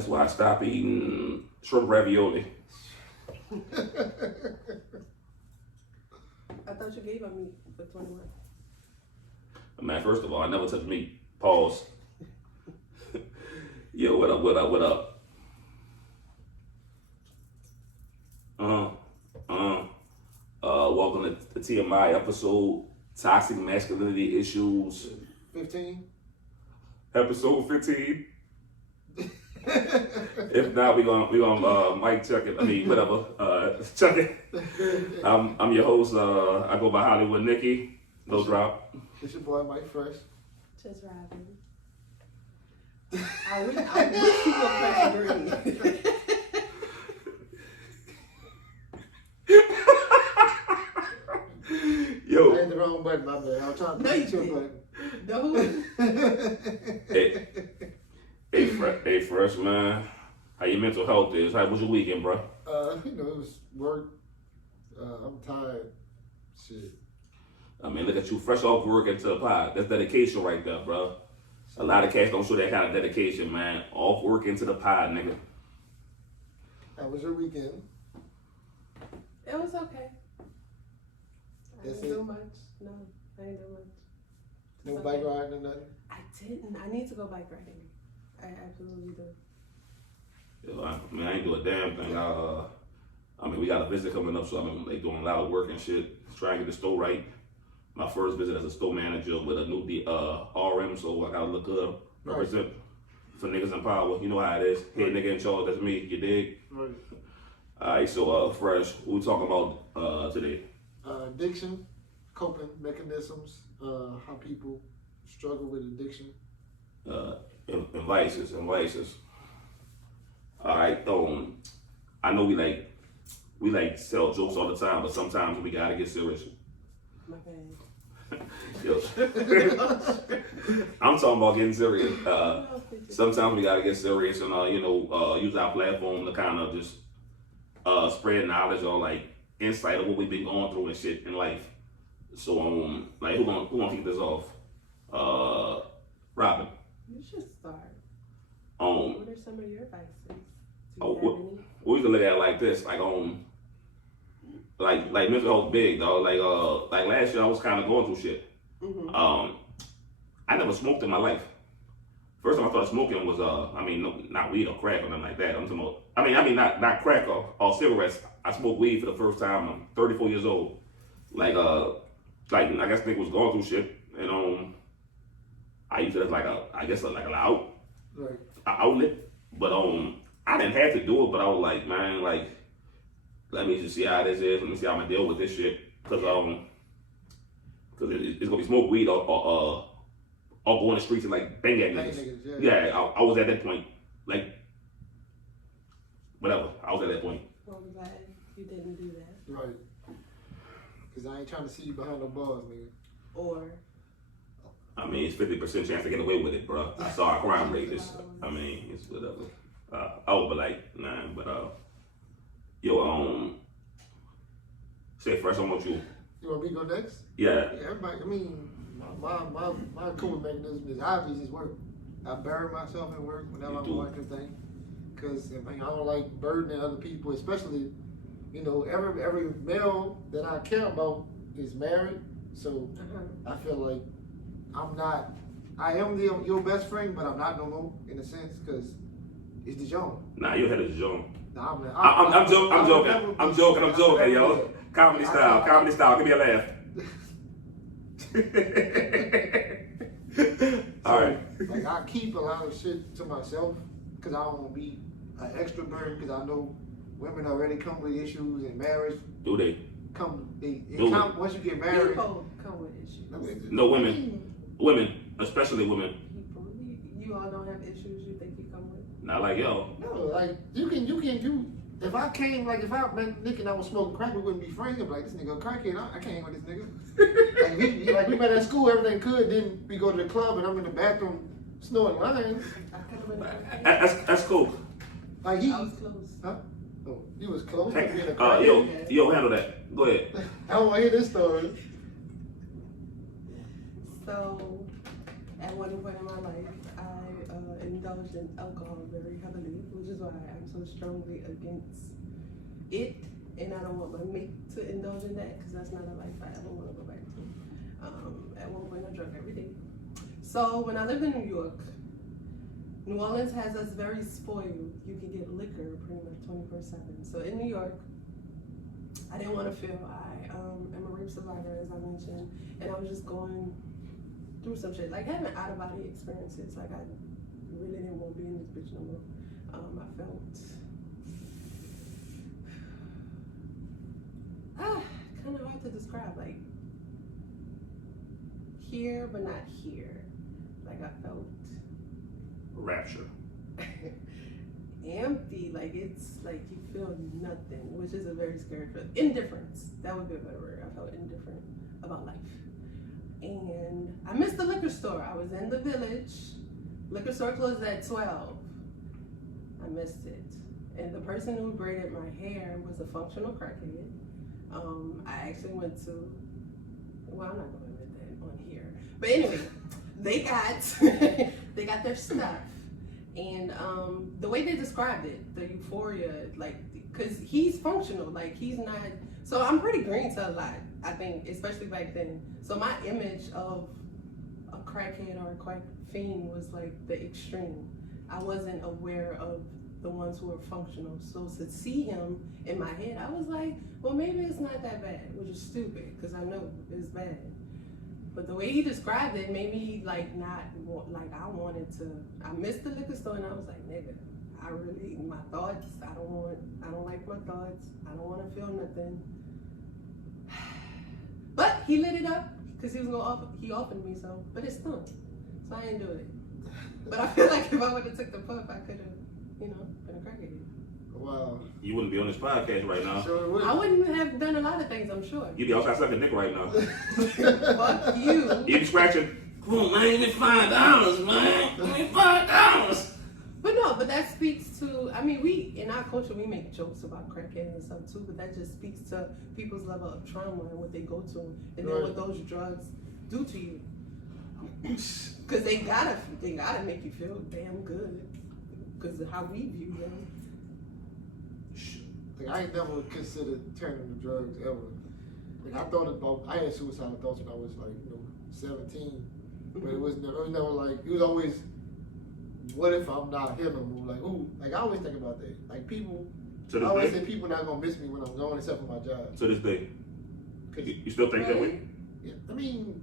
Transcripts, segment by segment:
That's why I stopped eating shrimp ravioli. I thought you gave up meat for 21. Man, first of all, I never touch meat. Pause. Yo, what up, what up, what up? Welcome to the TMI episode, Toxic Masculinity Issues. 15? Episode 15. If not, we gonna mic check it. I mean, whatever. Check it. I'm your host. I go by Hollywood Nicky. No drop. It's your boy Mike Fresh. Just Robin. I wish you would press green. Yo. I hit the wrong button, my bad. I was trying to push your button. No. Hey, Fresh, man. How your mental health is? How was your weekend, bro? It was work. I'm tired. Shit. I mean, look at you, fresh off work into the pod. That's dedication right there, bro. A lot of cats don't show that kind of dedication, man. Off work into the pod, nigga. How was your weekend? It was okay. I That's didn't it? do much. No, I didn't do much. No It's bike okay. riding or nothing? I didn't. I need to go bike riding. I absolutely do. Yo, I ain't do a damn thing. I mean, we got a visit coming up, so I'm like doing a lot of work and shit, trying to get the store right. My first visit as a store manager with a new RM, so I gotta look good, represent for niggas in power. You know how it is. Head nigga in charge, that's me. You dig? Right. All right, so Fresh, what we talking about today? Addiction, coping mechanisms, how people struggle with addiction. And vices. All right, I know we like sell jokes all the time, but sometimes we gotta get serious. My bad. Yo. I'm talking about getting serious. Sometimes we gotta get serious and use our platform to kind of just spread knowledge or like insight of what we've been going through and shit in life. So like who gonna kick this off? Robin. You should start. What What are some of your vices? Do you Oh, have what- any? we used to look at it like this, like mental health big, dog. Like last year I was kind of going through shit. Mm-hmm. I never smoked in my life. First time I started smoking was not weed or crack or nothing like that. I'm talking about, not crack or cigarettes. I smoked weed for the first time. I'm 34 years old. I guess nigga was going through shit, and I used it as like an out Right. outlet, but I didn't have to do it, but I was like, man, like, let me just see how this is. Let me see how I'm gonna deal with this shit, cause it's gonna be smoke weed or go in the streets and like bang at niggas. Yeah, I was at that point, like, whatever. I was at that point. Well, I'm glad you didn't do that. Right. Because I ain't trying to see you behind the bars, nigga. Or I mean, it's 50% chance to get away with it, bro. I saw our crime rate. It's whatever. Say Fresh, I want you. You want me to go next? Yeah. Yeah, everybody, I mean, my coping mechanism is obvious, is work. I bury myself in work whenever I'm going through things. Because I don't like burdening other people, especially, every male that I care about is married. So I feel like I am your best friend, but I'm not no more in a sense, because it's the Joan. Nah, your head is Joan. Nah, I'm joking, yo. Comedy style. Give me a laugh. All right. Like, I keep a lot of shit to myself because I don't want to be an extra burden, because I know women already come with issues in marriage. Do they? Once you get married. people come with issues. No, women, especially women. People, you all don't have issues you think you come with? Not like yo. No, like you if I met Nick and I was smoking crack, we wouldn't be friends. I'd be like, this nigga a crackhead, I can't hang with this nigga. like we met at school, everything good, then we go to the club and I'm in the bathroom snorting lines. That's cool. Like I was close. Huh? Oh, you was close to Hey, being a crackhead. yo, handle that. Go ahead. I don't want to hear this story. So, At one point in my life, I indulged in alcohol very heavily, which is why I'm so strongly against it. And I don't want my mate to indulge in that because that's not a life I ever want to go back to. At one point, I drank every day. So when I lived in New York, New Orleans has us very spoiled. You can get liquor pretty much 24/7. So in New York, I didn't want to feel. I am a rape survivor, as I mentioned, and I was just going through some shit, like having out of body experiences. Like I really didn't want to be in this bitch no more. I felt kind of hard to describe. Like here, but not here. Like I felt Rapture. empty, like it's like you feel nothing, which is a very scary feeling. Indifference, that would be a better word. I felt indifferent about life. And I missed the liquor store. I was in the village. Liquor store closed at 12. I missed it. And the person who braided my hair was a functional crackhead. I actually went to, well, I'm not going to admit that on here. But anyway, they got their stuff. And the way they described it, the euphoria, like, because he's functional, like he's not, so I'm pretty green to a lot, I think, especially back then. So my image of a crackhead or a crack fiend was like the extreme. I wasn't aware of the ones who were functional. So to see him in my head, I was like, well, maybe it's not that bad, which is stupid because I know it's bad. But the way he described it made me like not like I wanted to. I missed the liquor store and I was like, nigga, I really my thoughts. I don't like my thoughts. I don't want to feel nothing. But he lit it up because he was gonna offer. He offered me some, but it stunk, so I didn't do it. But I feel like if I would have took the puff, I could have, been a crackhead. Wow. You wouldn't be on this podcast right now. Sure would. I wouldn't have done a lot of things, I'm sure. You'd be outside sucking dick right now. Fuck you. You'd be scratching. Come on, man, give me $5, man. Give me $5. But that speaks to, I mean, we, in our culture, we make jokes about crackheads and stuff too, but that just speaks to people's level of trauma and what they go to, and then what those drugs do to you. Because they gotta make you feel damn good, because of how we view them. Like, I ain't never considered turning to drugs ever. Like I had suicidal thoughts when I was like, 17. But it was never like, it was always, what if I'm not here no more? Like, ooh, like I always think about that. Like people, I always say people not gonna miss me when I'm gone except for my job. To this day. You still think that way? Yeah, I mean,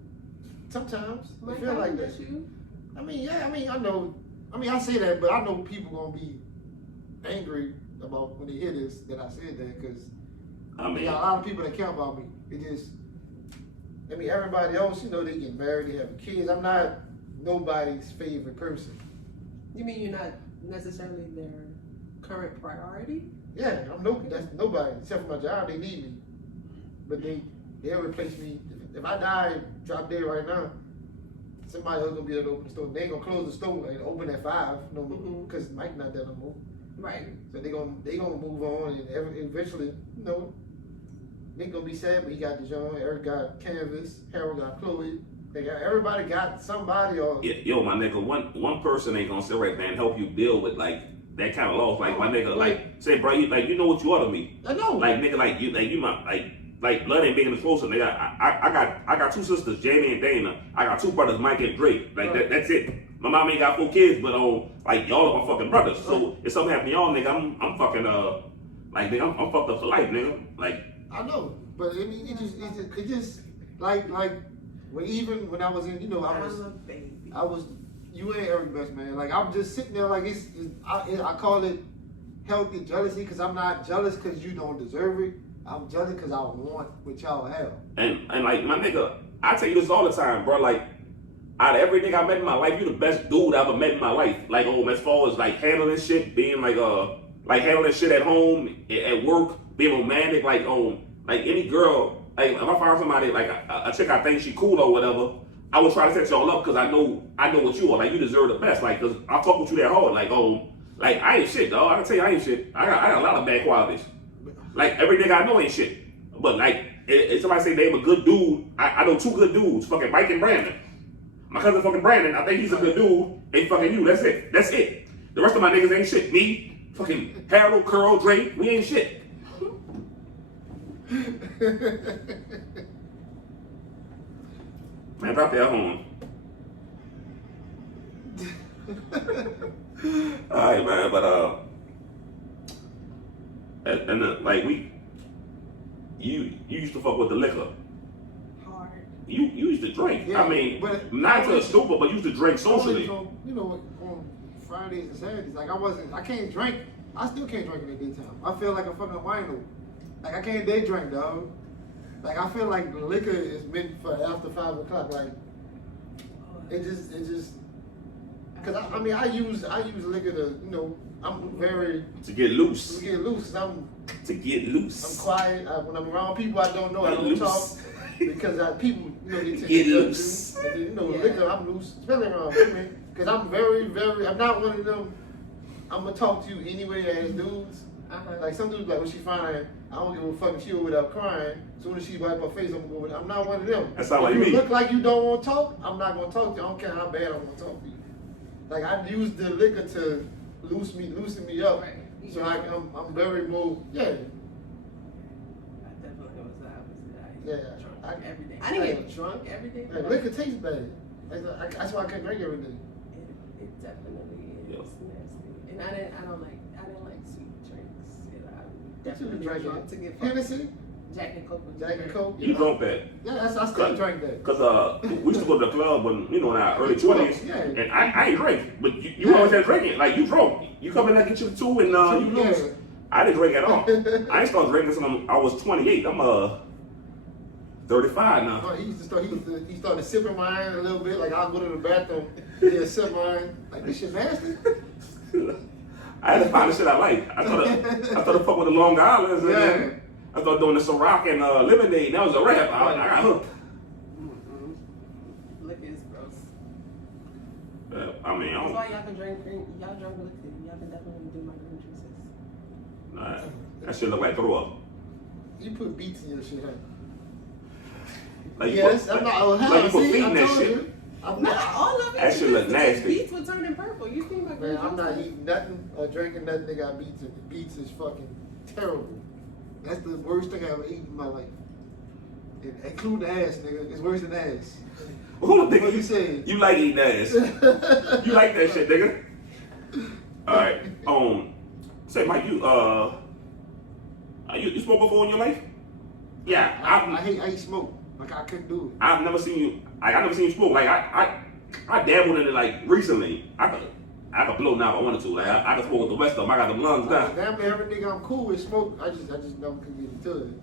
sometimes I Like, feel like that. you. I mean, yeah, I know. I say that, but I know people gonna be angry about when they hear this that I said that, because I got a lot of people that care about me. It just, everybody else, they get married, they have kids. I'm not nobody's favorite person. You mean you're not necessarily their current priority? Yeah, that's nobody except for my job. They need me, but they'll replace me. If I die, drop dead right now, somebody else gonna be able to open the store. They ain't gonna close the store and open at 5 no more, because Mike not there no more. Right. So they gonna move on, and eventually, they gonna be sad. But he got DeJohn, Eric got Canvas, Harold got Chloe. Everybody got somebody. Or yo, my nigga, one person ain't gonna sit right there and help you deal with like that kind of loss. Like my nigga, like say, bro, you know what you ought to be. I know. Like nigga, you my like blood ain't big and closer. Nigga, I got 2 sisters, Jamie and Dana. I got 2 brothers, Mike and Drake. Like that's it. My mom ain't got 4 kids, but like y'all are my fucking brothers. So if something happen to y'all, nigga, I'm fucking like nigga, I'm fucked up for life, nigga. Like I know, but it just like when I was in, I was you ain't Eric best man. Like I'm just sitting there like I call it healthy jealousy, because I'm not jealous because you don't deserve it. I'm jealous because I want what y'all have. And like my nigga, I tell you this all the time, bro. Like out of every nigga I met in my life, you the best dude I ever met in my life. Like as far as like handling shit, being like handling shit at home, at work, being romantic, like any girl, like if I find somebody like a chick I think she cool or whatever, I would try to set y'all up because I know what you are. Like you deserve the best. Like because I fuck with you that hard. Like I ain't shit, dog. I can tell you I ain't shit. I got a lot of bad qualities. Like every nigga I know ain't shit. But like if somebody say they a good dude, I know 2 good dudes, fucking Mike and Brandon. My cousin fucking Brandon, I think he's a good dude. Ain't fucking you. That's it. That's it. The rest of my niggas ain't shit. Me, fucking Harold, Curl, Drake, we ain't shit. Man, drop that horn. Alright, man, but like you used to fuck with the liquor. Hard. You used to drink. Yeah, I mean, but not to a stupid, but you used to drink socially. You know, on Fridays and Saturdays, like I can't drink. I still can't drink in the daytime. I feel like a fucking wino. Like I can't day drink, dog. Like I feel like liquor is meant for after 5 o'clock. Like it just. Cause I use liquor to, you know, I'm very To get loose. to get loose. I'm quiet. When I'm around people I don't know, I don't talk because people, you know, they tend Get to judge loose. you. And then, you know, Yeah. liquor, I'm loose, especially around women. Cause I'm I'm not one of them. I'm gonna talk to you anyway as dudes. Like some dudes, like when she fine, I don't give a fuck if she over without crying. As soon as she wipe her face, I'm gonna go with. I'm not one of them. That sound If like you me. look like you don't want to talk, I'm not gonna talk to you. I don't care how bad I want to talk to you. Like I use the liquor to loosen me up. Right. So I'm very more, yeah. I definitely was the opposite. Yeah, Drunk every day. I didn't get drunk every day. Like, liquor tastes bad. That's why I can't drink every day. It definitely is nasty. And I didn't like sweet drinks. And I'm definitely drink drunk to get fucked. Hennessy, Jack and Coke. was Jack and great. Coke. You drunk that. Yeah, I still drink that. Cause we used to go to the club when, you know, in our early 20s, Yeah. and I ain't drink, but you always had drinking. Like you drunk. You come in there get you 2 and you lose. Yeah. I didn't drink at all. I ain't started drinking until I was 28. I'm 35 now. Oh, he started sipping mine a little bit. Like I'll go to the bathroom, yeah, sip mine. Like this shit nasty. I had to find the shit I like. I started fucking with the Long Islanders, and then I started doing the Ciroc and lemonade. That was a wrap. I got hooked. Liquor is gross. I mean, I That's don't. why y'all can drink green. Y'all drink liquor. Y'all can definitely do my green juices. Nah, that shit look like throw up. You put beets in your shit, huh? Like you Yes, put, I'm not. like you put See, feet I in that told shit. you. I'm Not not. all of it. That shit look nasty. Beets were turning purple. You think my green Man, I'm not juices? eating nothing or drinking nothing that got beets in it. Beets is fucking terrible. That's the worst thing I ever eaten in my life. Including the ass, nigga. It's worse than ass. Who the What you nigga? saying? You like eating ass. You like that shit, nigga. Alright. Say Mike, you smoke before in your life? Yeah, I hate smoke. Like I couldn't do it. I've never seen you. I never seen you smoke. Like I dabbled in it like recently. I could blow now if I wanted to. Like I could smoke with the rest of them. I got them lungs down. Damn near everything I'm cool with smoke. I just never could get into it.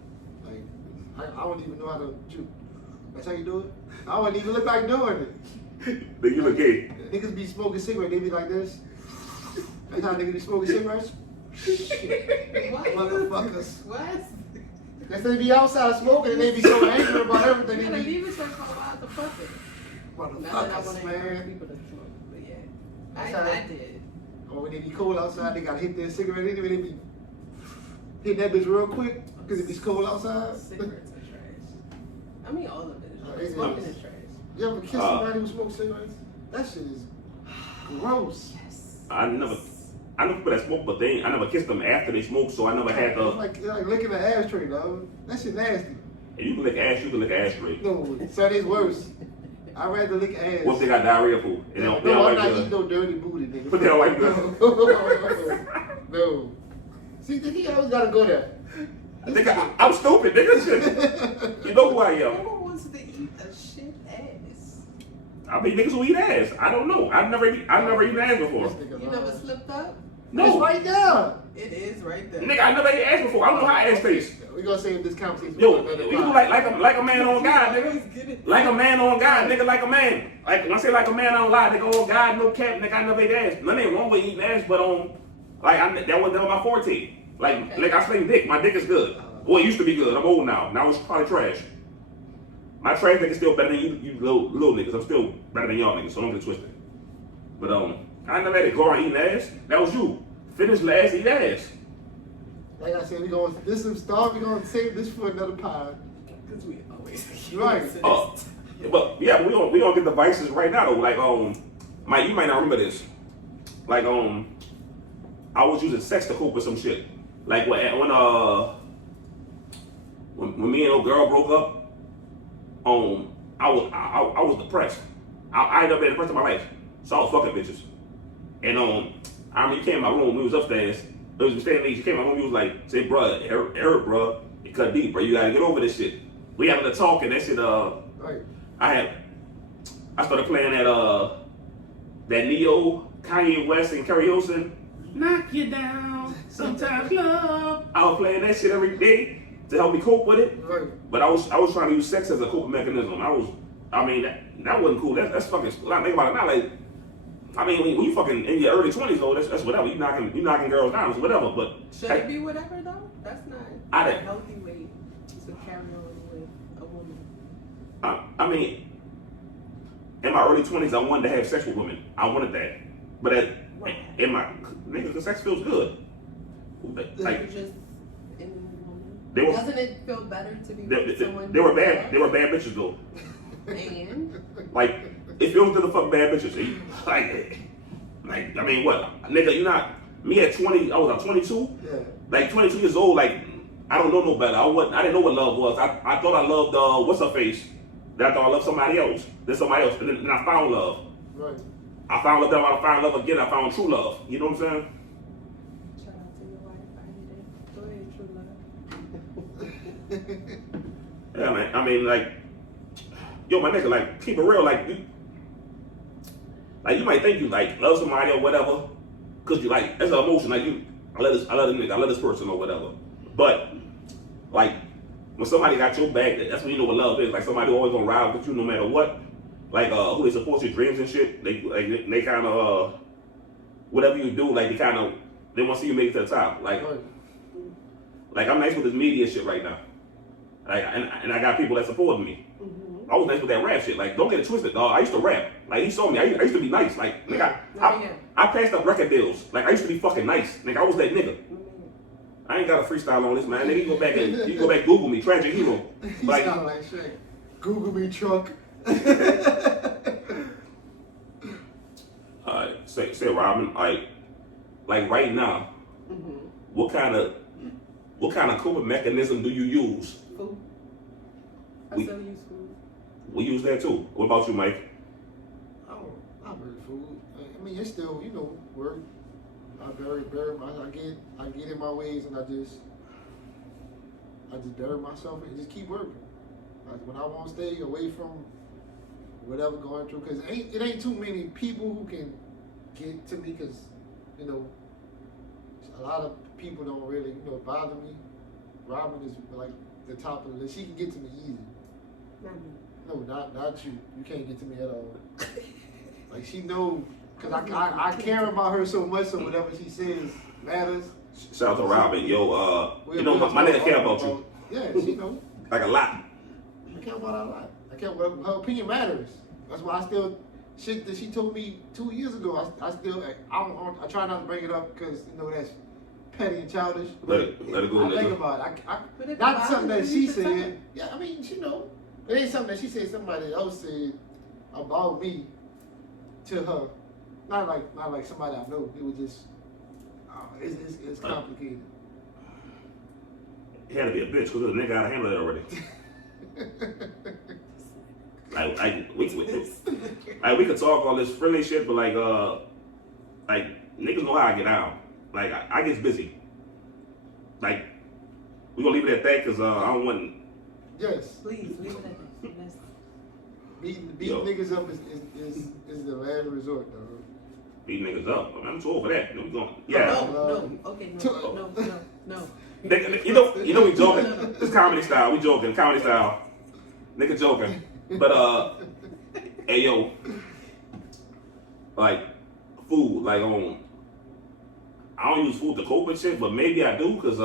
Like I don't even know how to chew. That's how you do it. I don't even look like doing it. Then you look gay. Niggas be smoking cigarettes. They be like this. That's how niggas be smoking cigarettes. What? Motherfuckers. What? They be outside smoking and they be so angry about everything. You They gotta be leave it for a while to fuck it. Not that I want motherfuckers, to encourage man. people to smoke, but yeah, That's how I did. Or when they be cold outside, they gotta hit their cigarette anyway. They be hitting that bitch real quick because it be cold outside. Cigarettes are trash. I mean, all of it is trash. It's Smoking gross. is trash. You ever kiss somebody who smokes cigarettes? That shit is gross. Yes. I know people that smoke, but I never kissed them after they smoke, so I never had It's the. like licking an ashtray, dog. That shit nasty. And you can lick ass, you can lick ass straight. No, so it's worse. I'd rather lick ass. What if they got diarrhea food? And they don't I'm like not the. eating no dirty booty, nigga. But they don't like the. No. See, he always gotta go there. Nigga, I'm stupid, nigga. Shit. You know who I am. Who wants to eat a shit ass? I mean, niggas who eat ass. I don't know. I've never eaten ass before. You never slipped up? No. It's right there. It is right there. Nigga, I never ate ass before. I don't know how ass tastes. We're gonna save this conversation. Yo, for another we do time. like a man on God, nigga. Like a man on God, nigga, like a man. Like when I say like a man, I don't lie, nigga. On God, no cap, nigga. I never ate ass. Nothing ain't wrong with eating ass, but that was my forte. Like I sling dick. My dick is good. Boy, it used to be good. I'm old now. Now it's probably trash. My trash dick is still better than you little niggas. I'm still better than y'all niggas, so don't get twisted. But I never had a go around eating ass. That was you. Finish last, eat ass. Like I said, we're gonna save this for another pod. Because we always Right. use it. Oh. But yeah, we gonna get the vices right now though. Like Mike, you might not remember this. Like I was using sex to cope with some shit. Like when me and old girl broke up, I was depressed. I ain't never been depressed in my life, so I was fucking bitches. And I remember he came in my room. We was upstairs. It was staying late. He came in my room. He was like, "Say, bro, Eric, bro, it cut deep, bro. You gotta get over this shit." We having a talk, and that shit. Right. I started playing that Neo, Kanye West, and Carrie Hilson. Knock you down. Sometimes love. I was playing that shit every day to help me cope with it. Right. But I was trying to use sex as a coping mechanism. That wasn't cool. That's fucking. I think about it now. Like, I mean, when you fucking in your early 20s though, that's whatever. You knocking girls down, it's whatever. But should it be whatever though? That's not a healthy way to carry on with a woman. I mean, in my early 20s, I wanted to have sex with women. I wanted that. But in my niggas, the sex feels good. Like, just in woman. Doesn't it feel better to be with someone? They were bad bitches though. And like, it feels good to fuck bad bitches. Like, I mean, what, nigga? You not me at 20? I was 22. Yeah. Like 22 years old. Like, I don't know no better. I didn't know what love was. I thought I loved what's her face. Then I thought I loved somebody else. Then somebody else. And then I found love. Right. I found love. Then I found love again. I found true love. You know what I'm saying? Shout out to your wife. I need it. Go ahead, true love. Yeah, man. I mean, like, yo, my nigga, like, keep it real. Like you might think you like love somebody or whatever, cause you like it's an emotion. Like I love this person or whatever. But like when somebody got your back, that's when you know what love is. Like somebody always gonna ride with you no matter what. Like who they support your dreams and shit. They kind of whatever you do, like they want to see you make it to the top. Like I'm nice with this media shit right now. Like and I got people that support me. Mm-hmm. I was nice with that rap shit. Like don't get it twisted, dog. I used to rap. Like he saw me. I used to be nice. Like nigga, I passed up record deals. Like I used to be fucking nice. Nigga, I was that nigga. I ain't got a freestyle on this, man. Nigga, you go back Google me, Tragic Hero. You Like, sound like shit. Google me truck. say Robin, like right now, Mm-hmm. what kind of coping mechanism do you use? Food. I still use food. We use that too. What about you, Mike? Oh, not really food. I mean, it's still, work. I get in my ways and I just bury myself and just keep working. Like when I won't stay away from whatever going through, because it ain't too many people who can get to me, because a lot of people don't really bother me. Robin is like the top of the list. She can get to me easy. Not me. No, not you. You can't get to me at all. Like she know, because I care about her so much, so whatever she says matters. Shout out to Robin. Yo, my nigga care about you. Yeah, she know. Like a lot. I care about her a lot. I care about her opinion matters. That's why I still, shit that she told me 2 years ago, I try not to bring it up because, that's petty and childish. Let it go. I think about it. Not something that she said. Yeah, I mean, she know. It ain't something that she said somebody else said about me to her. Not like somebody I know. It was just, it's complicated. It had to be a bitch because the nigga had to handle it already. we could talk all this friendly shit, but like niggas know how I get down. Like I get busy. Like we gonna leave it at that because I don't want. Yes, please leave it at that. Beating niggas up is the last resort, though. Beat niggas up. I'm too old for that. We going. Yeah. No. Okay. No. You know we joking. It's comedy style. We joking. Comedy style. Nigga joking. But hey yo, like food. Like I don't use food to cope with shit, but maybe I do because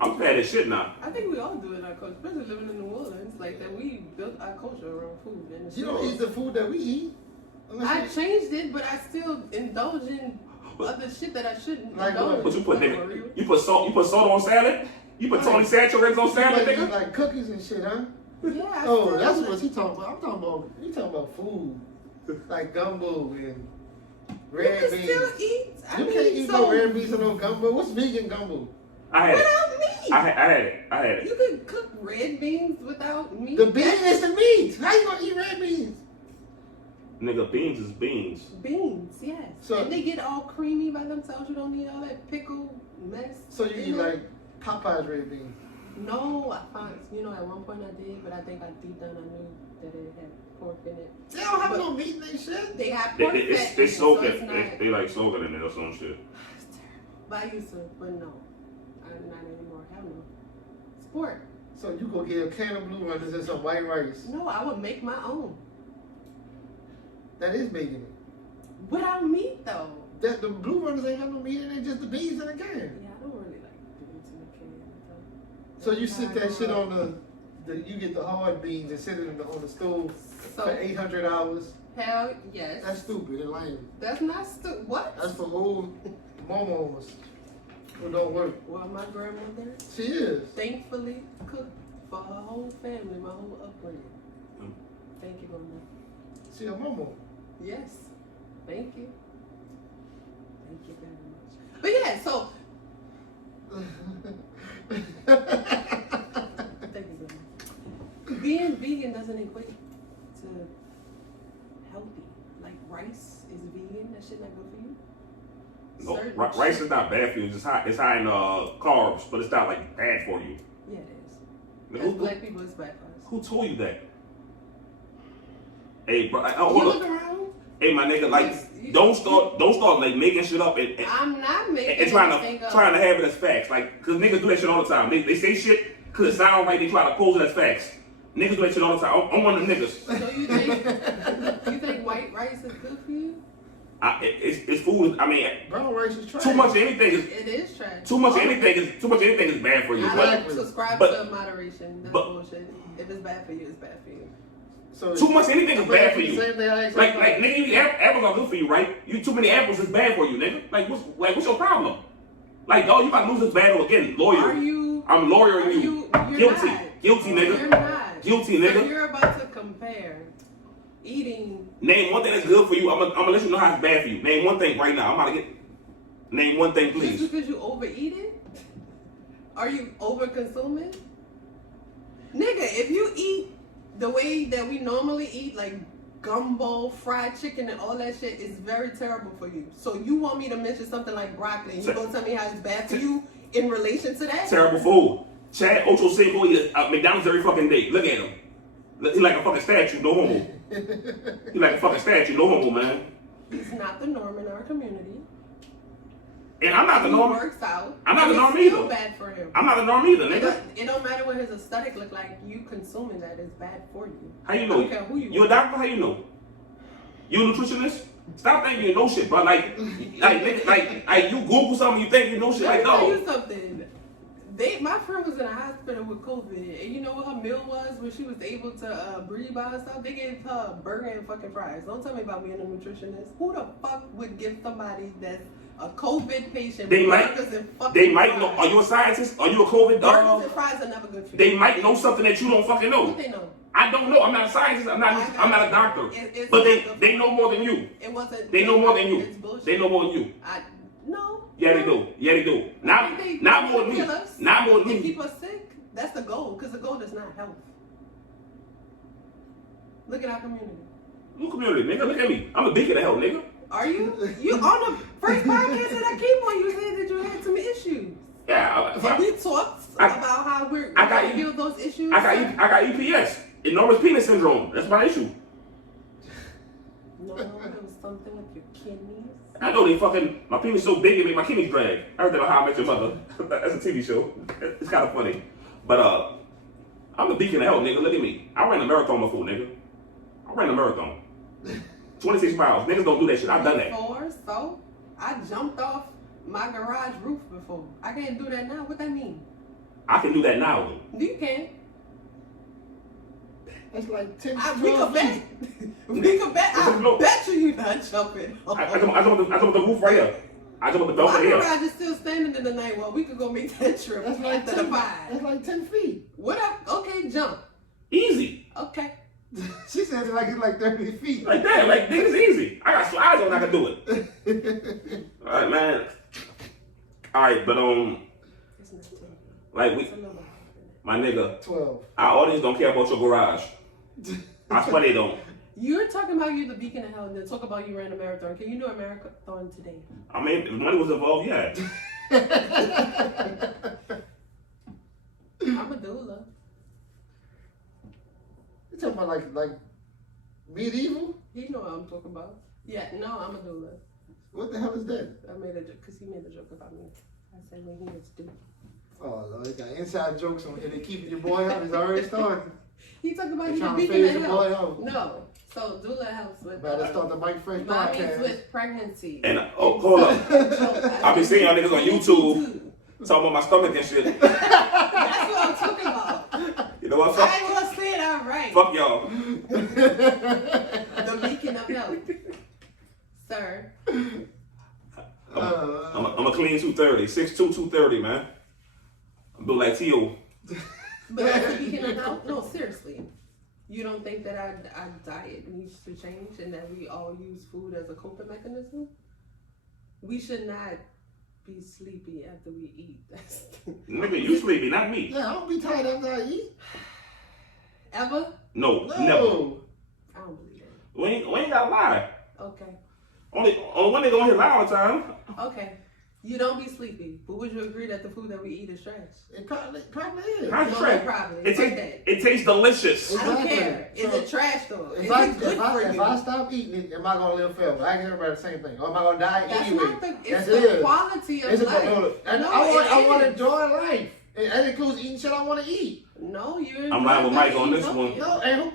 I'm bad at shit now. I think we all do in our culture, especially living in New Orleans. Like that, we built our culture around food. And you don't eat the food that we eat. I changed it, but I still indulge in other shit that I shouldn't like indulge. What you put, nigga? You put salt on salad? You put Tony Saturates on salad, nigga? Like cookies and shit, huh? Yeah. Oh, that's what he talking about. He talking about food, like gumbo and red you beans. can still eat. You can't eat no red beans and no gumbo. What's vegan gumbo? I had it. Without meat. I had it. I had it. You can cook red beans without meat. The bean is the meat. How you gonna eat red beans? Nigga, beans is beans. Beans, yes. So- and they get all creamy by themselves. You don't need all that pickle mess. So you in eat it. like Popeye's red beans. No, I found, at one point I did, but I think deep down I knew that it had pork in it. They don't have But- no meat in their shit. They have pork fat in They it, soak so it. it's not. They like soak it in it or some shit. It's terrible. But I used to, but no. I'm not anymore. Hell no. Sport. So you go get a can of Blue Runners and some white rice. No, I would make my own. That is making it. Without meat though. That the Blue Runners ain't got no meat in it, just the beans in the can. Yeah, I don't really like beans in the can. So you sit that shit on you get the hard beans and sit it on the stove So, for 800 hours. hell yes. That's stupid and lame. That's not stupid. What? That's for old momos who don't work. Well, my grandmother She is. thankfully cooked for her whole family, my whole upbringing. Mm. Thank you, Grandma. She a momo. Yes. Thank you. Thank you very much. But yeah, so thank you, Grandma. Being vegan doesn't equate to healthy. Like rice is vegan. That shit not good for you. No, Certain rice shit- is not bad for you. It's high in carbs, but it's not like bad for you. Yeah, it is. Nigga, As black people, it's bad for us. who told you that? Hey, bro, You hold look up. around. Hey, my nigga, like, don't start like making shit up and I'm not making and trying anything to up. have it as facts. Like, cause niggas do that shit all the time. They say shit cause it sounds like they try to pose it as facts. Niggas do that shit all the time. I'm one of them niggas. So you think white rice is good for you? It's food. I mean, Brown rice is trash. too much of anything is It is trash. too much of anything is bad for you. I But don't Exactly. subscribe But- to moderation. That's but- bullshit. If it's bad for you, it's bad for you. So too much of anything is bad for you. Same thing I asked Like you. nigga, you eat apples are good for you, right? You too many apples is bad for you, nigga. Like what's your problem? Like, dog, you gotta lose this battle again. Lawyer. Are you? I'm lawyer Are you. you're Guilty. not. Guilty, nigga. You're not. Guilty, So nigga. you're about to compare eating. Name one thing that's good for you. I'm gonna let you know how it's bad for you. Name one thing right now. I'm about to get. Name one thing, Just please. because you overeat it? Are you over consuming? Nigga, if you eat the way that we normally eat, like gumbo, fried chicken, and all that shit, is very terrible for you. So you want me to mention something like broccoli, and you gonna tell me how it's bad for you in relation to that? Terrible food. Chad Ocho Cinco eat McDonald's every fucking day. Look at him. He like a fucking statue. No homo. He like a fucking statue. No homo, man. It's not the norm in our community. And I'm not the He norm. works out. I'm not the and norm it's still either. bad for him. I'm not the norm either, It nigga. don't matter what his aesthetic look like. You consuming that is bad for you. How you I know? don't care who you You a are. doctor? How you know? You a nutritionist? Stop thinking you know shit, bro. Like you Google something, you think you know shit. Let Like, me tell no. you something. My friend was in a hospital with COVID, and you know what her meal was when she was able to breathe by herself? They gave her a burger and fucking fries. Don't tell me about being a nutritionist. Who the fuck would give somebody that's a COVID patient They burgers and fucking They might fries? know. Are you a scientist? Are you a COVID Burgers dog? and fries are never good for you. They might know something that you don't fucking know. What they know? I don't know. I'm not a scientist. I'm not a doctor. It's But not good they for know more than you. It wasn't. They know more than you. It's bullshit. They know more than you. No. Yeah, they do. Yeah, they do. Not more than me. Kill us. Not more than They me. keep us sick. That's the goal, because the goal is not health. Look at our community. Look, community, nigga. Look at me. I'm a beacon of health, nigga. Are you? You on the first podcast that I came on, you said that you had some issues. Yeah. And we talked about how we're I got going to heal those issues. I got EPS. Enormous penis syndrome. That's my issue. No, it was something with your kidneys. I know they fucking, my penis so big it make my kidneys drag. I heard that on How I Met Your Mother. That's a TV show. It's kind of funny. But I'm the beacon of health, nigga. Look at me. I ran a marathon before, nigga. I ran a marathon. 26 miles. Niggas don't do that shit. I've done that. Before, so I jumped off my garage roof before. I can't do that now. What that mean? I can do that now. You can. That's like 10 We could bet. We could bet. I bet you're not jumping off. I jump up the roof right here. I jump up the belt My right here. garage is still standing in the night. Well, we could go make that trip That's like after the 5. That's like 10 feet. What up? Okay, jump. Easy. Okay. She said it like it's like 30 feet. Like that. Like, niggas easy. I got slides on, I can do it. All right, man. All right, but, It's not 10. like, It's a little bit. my nigga, 12. our audience don't care about your garage. I swear they don't. You're talking about you the beacon of health, and then talk about you ran a marathon. Can you do a marathon today? I mean, if money was involved, yeah. I'm a doula. You talking about like medieval? He know what I'm talking about. Yeah, no, I'm a doula. What the hell is that? I made a joke because he made a joke about me. I said when he was due. Oh Lord, they got inside jokes on here. They keeping your boy out. He's already started. He talking about They you the trying to beacon phase of your boy health. out. No, so doula helps with. Better start the Mike Fresh Mommies podcast. with pregnancy. And, hold up. I be seeing y'all niggas on YouTube talking about my stomach and shit. That's what I'm talking about. You know what? Fuck, I will say it out right. fuck y'all. The beacon of health, sir. I'm a clean 230. 6'2", 230, man. I'm built like T.O. But that's the beacon of health. No, seriously. You don't think that our diet needs to change and that we all use food as a coping mechanism? We should not be sleepy after we eat. That's Nigga, you sleepy, not me. Yeah, I don't be tired after I eat. Ever? No, never. No. I don't believe it. We ain't gotta lie. Okay. Only one nigga on here lie all the time. Okay. You don't be sleepy, but would you agree that the food that we eat is trash? It probably is. How's it No, trash? probably. Fuck that. It tastes delicious. I don't Exactly. care. Is So, it trash though? Is If I, it good for if you? I stop eating it, am I gonna live forever? I can everybody the same thing. Or am I gonna die That's anyway? not the. It's That's the it. quality of It's life. and No, I want to it is. enjoy life. And that includes eating shit I want to eat. No, you're. I'm riding with Mike on this one. No, and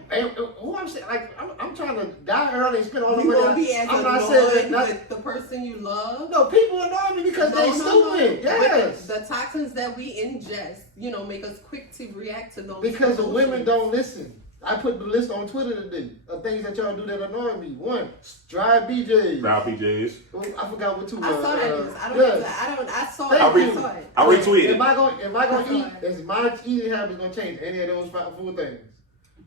who I'm saying, like, I'm trying to die early and spend all the You money. won't be as I'm not saying annoyed that. with the person you love. No, people annoy me because they stupid. Yes. But the toxins that we ingest, make us quick to react to those. Because the women emotions. don't listen. I put the list on Twitter today of things that y'all do that annoy me. One, dry BJ's. Proud PJs. I forgot what two. I saw that news. I don't. yes. I saw Thank it. you. I saw it. I retweeted Am it. I gonna I'm eat? sorry. Is my eating habits gonna change any of those food things?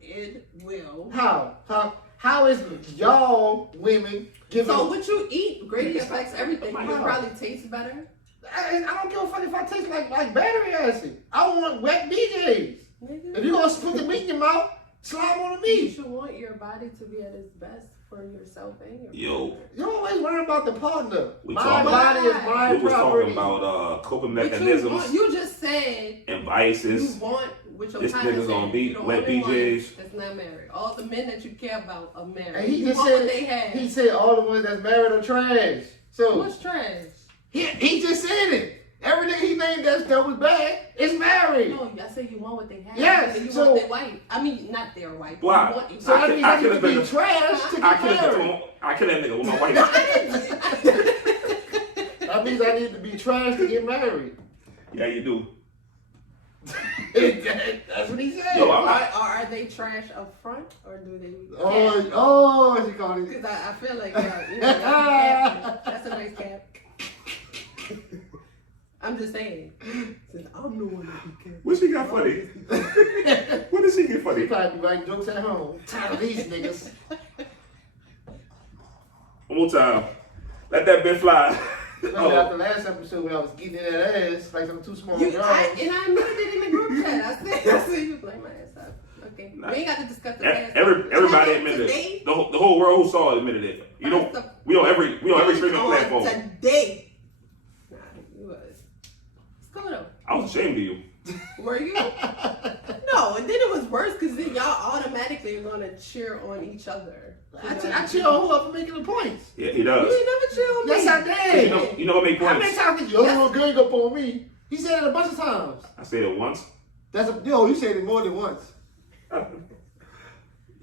It will. How is y'all women giving? So what you eat greatly affects everything. You Wow. probably taste better. I don't give a fuck if I taste like battery acid. I want wet BJ's. Nigga. If you gonna put the meat in your mouth, slime on the You meat. should want your body to be at its best for yourself and your Yo. partner. You always worry about the partner. We My talking body is about- my We was property. talking about coping But mechanisms you just said and you vices. want with your This time nigga's gonna be you the wet only one BJs. that's not married. All the men that you care about are married. And he you just want said what they have. he said all the ones that's married are trash. So What's trash? he just said it. Everything he named that was bad is married. No, I said you want what they have. Yes, And you so- want their wife. I mean, not their wife. Why? You want So that means I need to could've be been- trash to I get married. killed that nigga with my wife. That means I need to be trash to get married. Yeah, you do. That's what he said. Yo, I'm- Are they trash up front or do they? She called it. Because I feel like that's a nice cap. I'm just saying. Since I'm the one that be capping. What she got funny? What did she get They funny? probably be writing jokes at home. Tired of these niggas. One more time. Let that bitch fly. Especially after last episode when I was getting in that ass like some too small girls. I admitted it in the group chat. I said you play my ass up. Okay. Nah. We ain't got to discuss the past. Everybody admitted it. The whole world who saw it admitted it. You know, we on every streaming platform. Today. Nah, you was. It's cool though. I was ashamed of you. Were you? No, and then it was worse because then y'all automatically are gonna cheer on each other. I cheer on whoever making the points. Yeah, he You does. ain't never cheer on me. Yes, I did. You know what make How many points? times did your little gang up on me? He said it a bunch of times. I said it once. You said it more than once.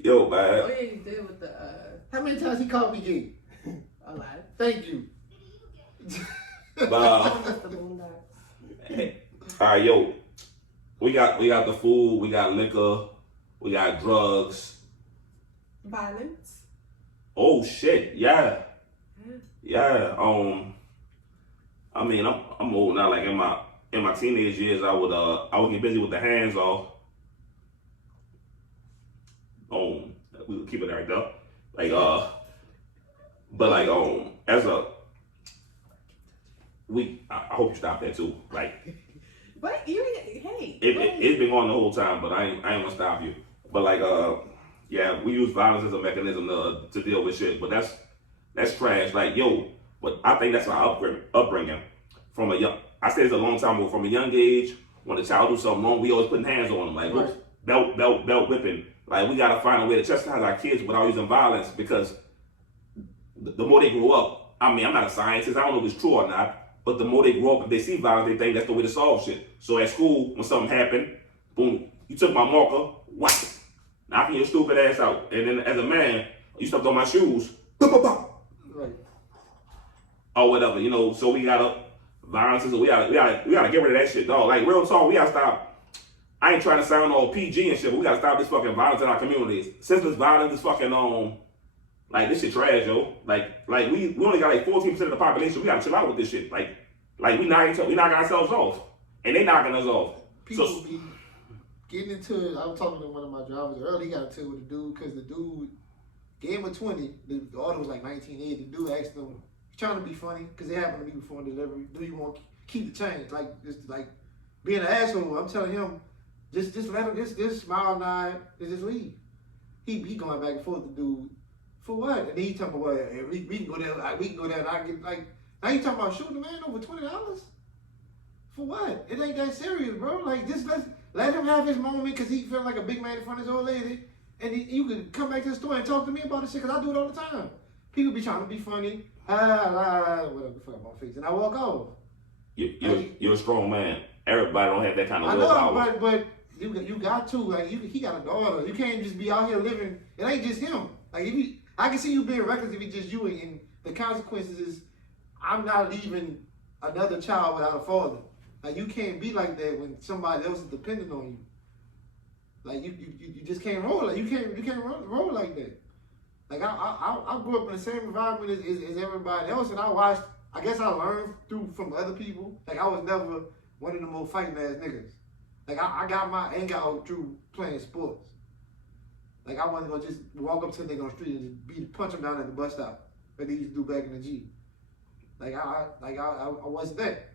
Yo, Oh man. yeah, you did with the How many times he called me gay? a lot. Thank you. Almost the Boondocks. Hey, all right, yo. We got the food. We got liquor. We got drugs. Violence. Oh shit, yeah. Yeah. I mean, I'm old now. Like in my teenage years, I would get busy with the hands off. we'll keep it right there. Like but like as a I hope you stop that too. Like But hey, it's been going the whole time, but I ain't gonna stop you. But like yeah, we use violence as a mechanism to deal with shit, but that's trash. Like yo, but I think that's our upbringing from a young. I said it's a long time ago. From a young age, when the child do something wrong, we always putting hands on them, like Right. belt whipping. Like we gotta find a way to chastise our kids without using violence because the more they grow up, I mean, I'm not a scientist. I don't know if it's true or not. But the more they grow up, if they see violence, they think that's the way to solve shit. So at school, when something happened, boom, you took my marker, whack, knocking your stupid ass out. And then as a man, you stepped on my shoes, bah, bah, bah, Right. or whatever, you know. So we gotta violence is we gotta get rid of that shit, dog. Like real talk, we gotta stop. I ain't trying to sound all PG and shit, but we gotta stop this fucking violence in our communities. Senseless violence is fucking like this shit trash, yo. Like we only got like 14% of the population. We gotta chill out with this shit. Like we knocking ourselves off, and they knocking us off. People So be getting into it. I was talking to one of my drivers early. He got into it with the dude because the dude gave him a 20. The order was like 1980. The dude asked him, he's trying to be funny because it happened to me before delivery. Do you want to keep the change? Like just like being an asshole. I'm telling him, just let him just smile, nod, and just leave. He going back and forth with the dude. For what? And then he talking about, well, we can go there. We can go there, and I get like. Now you talking about shooting a man over $20? For what? It ain't that serious, bro. Like just let him have his moment because he felt like a big man in front of his old lady, and you can come back to the store and talk to me about this shit because I do it all the time. People be trying to be funny, whatever the fuck my face, and I walk off. you're a strong man. Everybody don't have that kind of I willpower. know, but you got to like he got a daughter. You can't just be out here living. It ain't just him. Like I can see you being reckless if it's just you, and the consequences is I'm not leaving another child without a father. Like you can't be like that when somebody else is dependent on you. Like you just can't roll. Like you can't roll like that. Like I grew up in the same environment as everybody else, and I watched. I guess I learned from other people. Like I was never one of the most fighting ass niggas. Like I got my anger out through playing sports. Like I wasn't gonna just walk up to a nigga on the street and just punch him down at the bus stop, like they used to do back in the G. Like I wasn't that.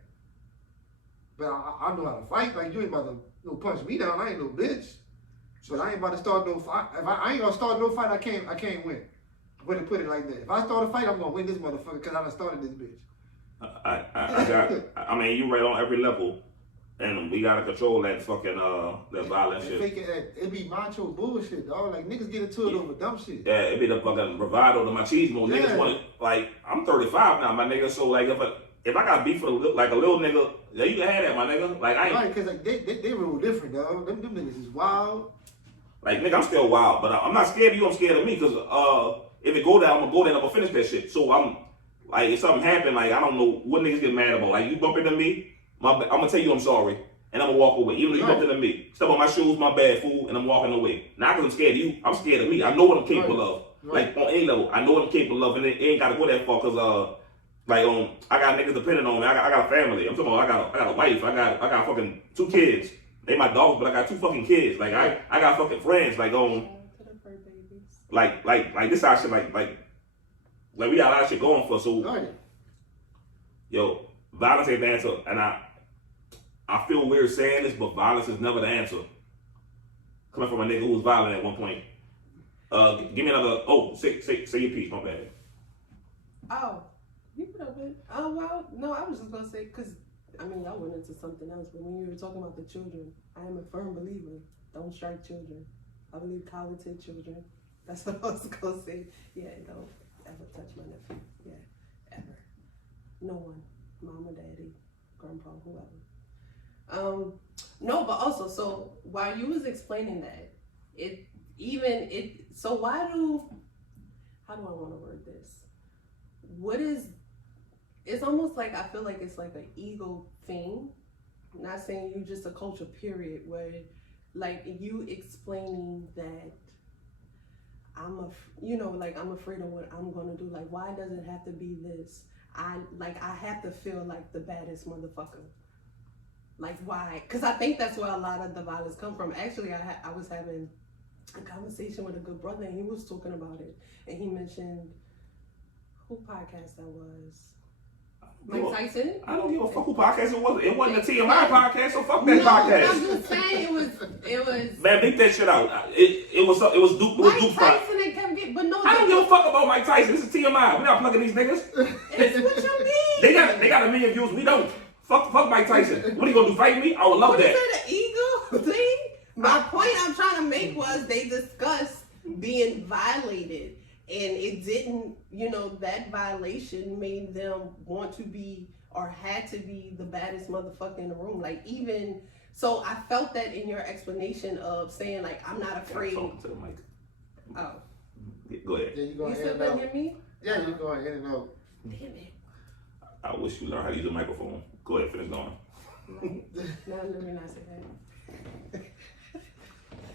But I know how to fight. Like you ain't about to punch me down. I ain't no bitch. But I ain't about to start no fight. If I ain't gonna start no fight, I can't win. Put it like that. If I start a fight, I'm gonna win this motherfucker because I done started this bitch. I mean, you right on every level, and we gotta control that fucking that violent shit. It be macho bullshit, dog. Like niggas get into it over dumb shit. Yeah, it be the fucking bravado, the machismo. Yeah. Niggas want it. Like I'm 35 now, my nigga. So like if I got beef with like a little nigga, yeah, you can have that, my nigga. Like I ain't. Right, cause like they real different, dog. Them niggas is wild. Like nigga, I'm still wild, but I'm not scared of you. I'm scared of me, cause if it go down, I'm gonna go there and I'm gonna finish that shit. So I'm like, if something happen, like I don't know what niggas get mad about. Like you bump into me, I'm gonna tell you I'm sorry, and I'm gonna walk away. Even though you bumped into me, step on my shoes, my bad, fool, and I'm walking away. Not cause I'm scared of you, I'm scared of me. I know what I'm capable of. Right. Like on any level, I know what I'm capable of, and it ain't gotta go that far, cause like I got niggas depending on me. I got a family. I'm talking about I got a wife. I got fucking 2 kids. They my dogs, but I got 2 fucking kids. Like I got fucking friends. Like like this our shit. Like we got a lot of shit going for. So Right. yo, violence ain't the answer, and I feel weird saying this, but violence is never the answer. Coming from a nigga who was violent at one point. Give me another. Oh, say your piece. My bad. Oh, you put up it. Oh well, no, I was just gonna say because I mean y'all went into something else, but when you were talking about the children, I am a firm believer. Don't strike children. I believe college hit children. That's what I was gonna say. Yeah, don't ever touch my nephew. Yeah, ever. No one. Mama, daddy, grandpa, whoever. No, but also, so while you was explaining that, so how do I want to word this? It's almost like, I feel like it's like an ego thing. Not saying you just a culture period, where like you explaining that I'm afraid of what I'm gonna do. Like, why does it have to be this? I have to feel like the baddest motherfucker. Like, why? Because I think that's where a lot of the violence come from. Actually, I was having a conversation with a good brother, and he was talking about it, and he mentioned who podcast that was. Mike Tyson? I don't give a fuck who podcast it was. It wasn't a TMI podcast, so fuck that podcast. I'm just saying it was. Man, beat that shit out. It was Duke. Mike Tyson and Kevin Gates, but no. I don't give a fuck about Mike Tyson. This is TMI. We're not plugging these niggas. It's what you mean. They got a million views. We don't. Fuck Mike Tyson. What are you gonna do? Fight me? I would love that. Is that an ego thing? My point I'm trying to make was they discussed being violated. And it didn't, that violation made them want to be or had to be the baddest motherfucker in the room. Like, even, so I felt that in your explanation of saying, like, I'm not afraid. I'm talking to the mic. Oh. Go ahead. Yeah, You still couldn't hear me? Yeah, you're going in and out. Damn it. I wish you learned how to use a microphone. Go ahead, finish going. No, let me not say that.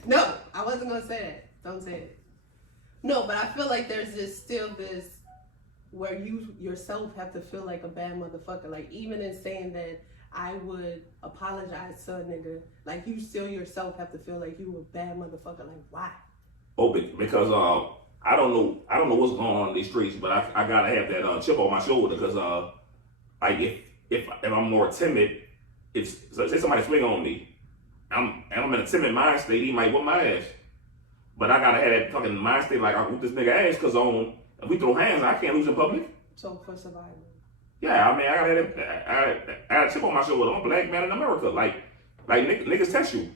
No, I wasn't going to say that. Don't say it. No, but I feel like there's still this where you yourself have to feel like a bad motherfucker. Like, even in saying that I would apologize to a nigga, like, you still yourself have to feel like you a bad motherfucker. Like, why? Oh, because I don't know what's going on in these streets, but I gotta have that chip on my shoulder because like if I'm more timid, say somebody swing on me, I'm in a timid mind state, he might whip my ass. But I gotta have that fucking mind state like I whoop this nigga ass because if we throw hands, I can't lose in public. So for survival. Yeah, I mean I gotta have that, I got a chip on my shoulder. I'm a black man in America. Like niggas test you.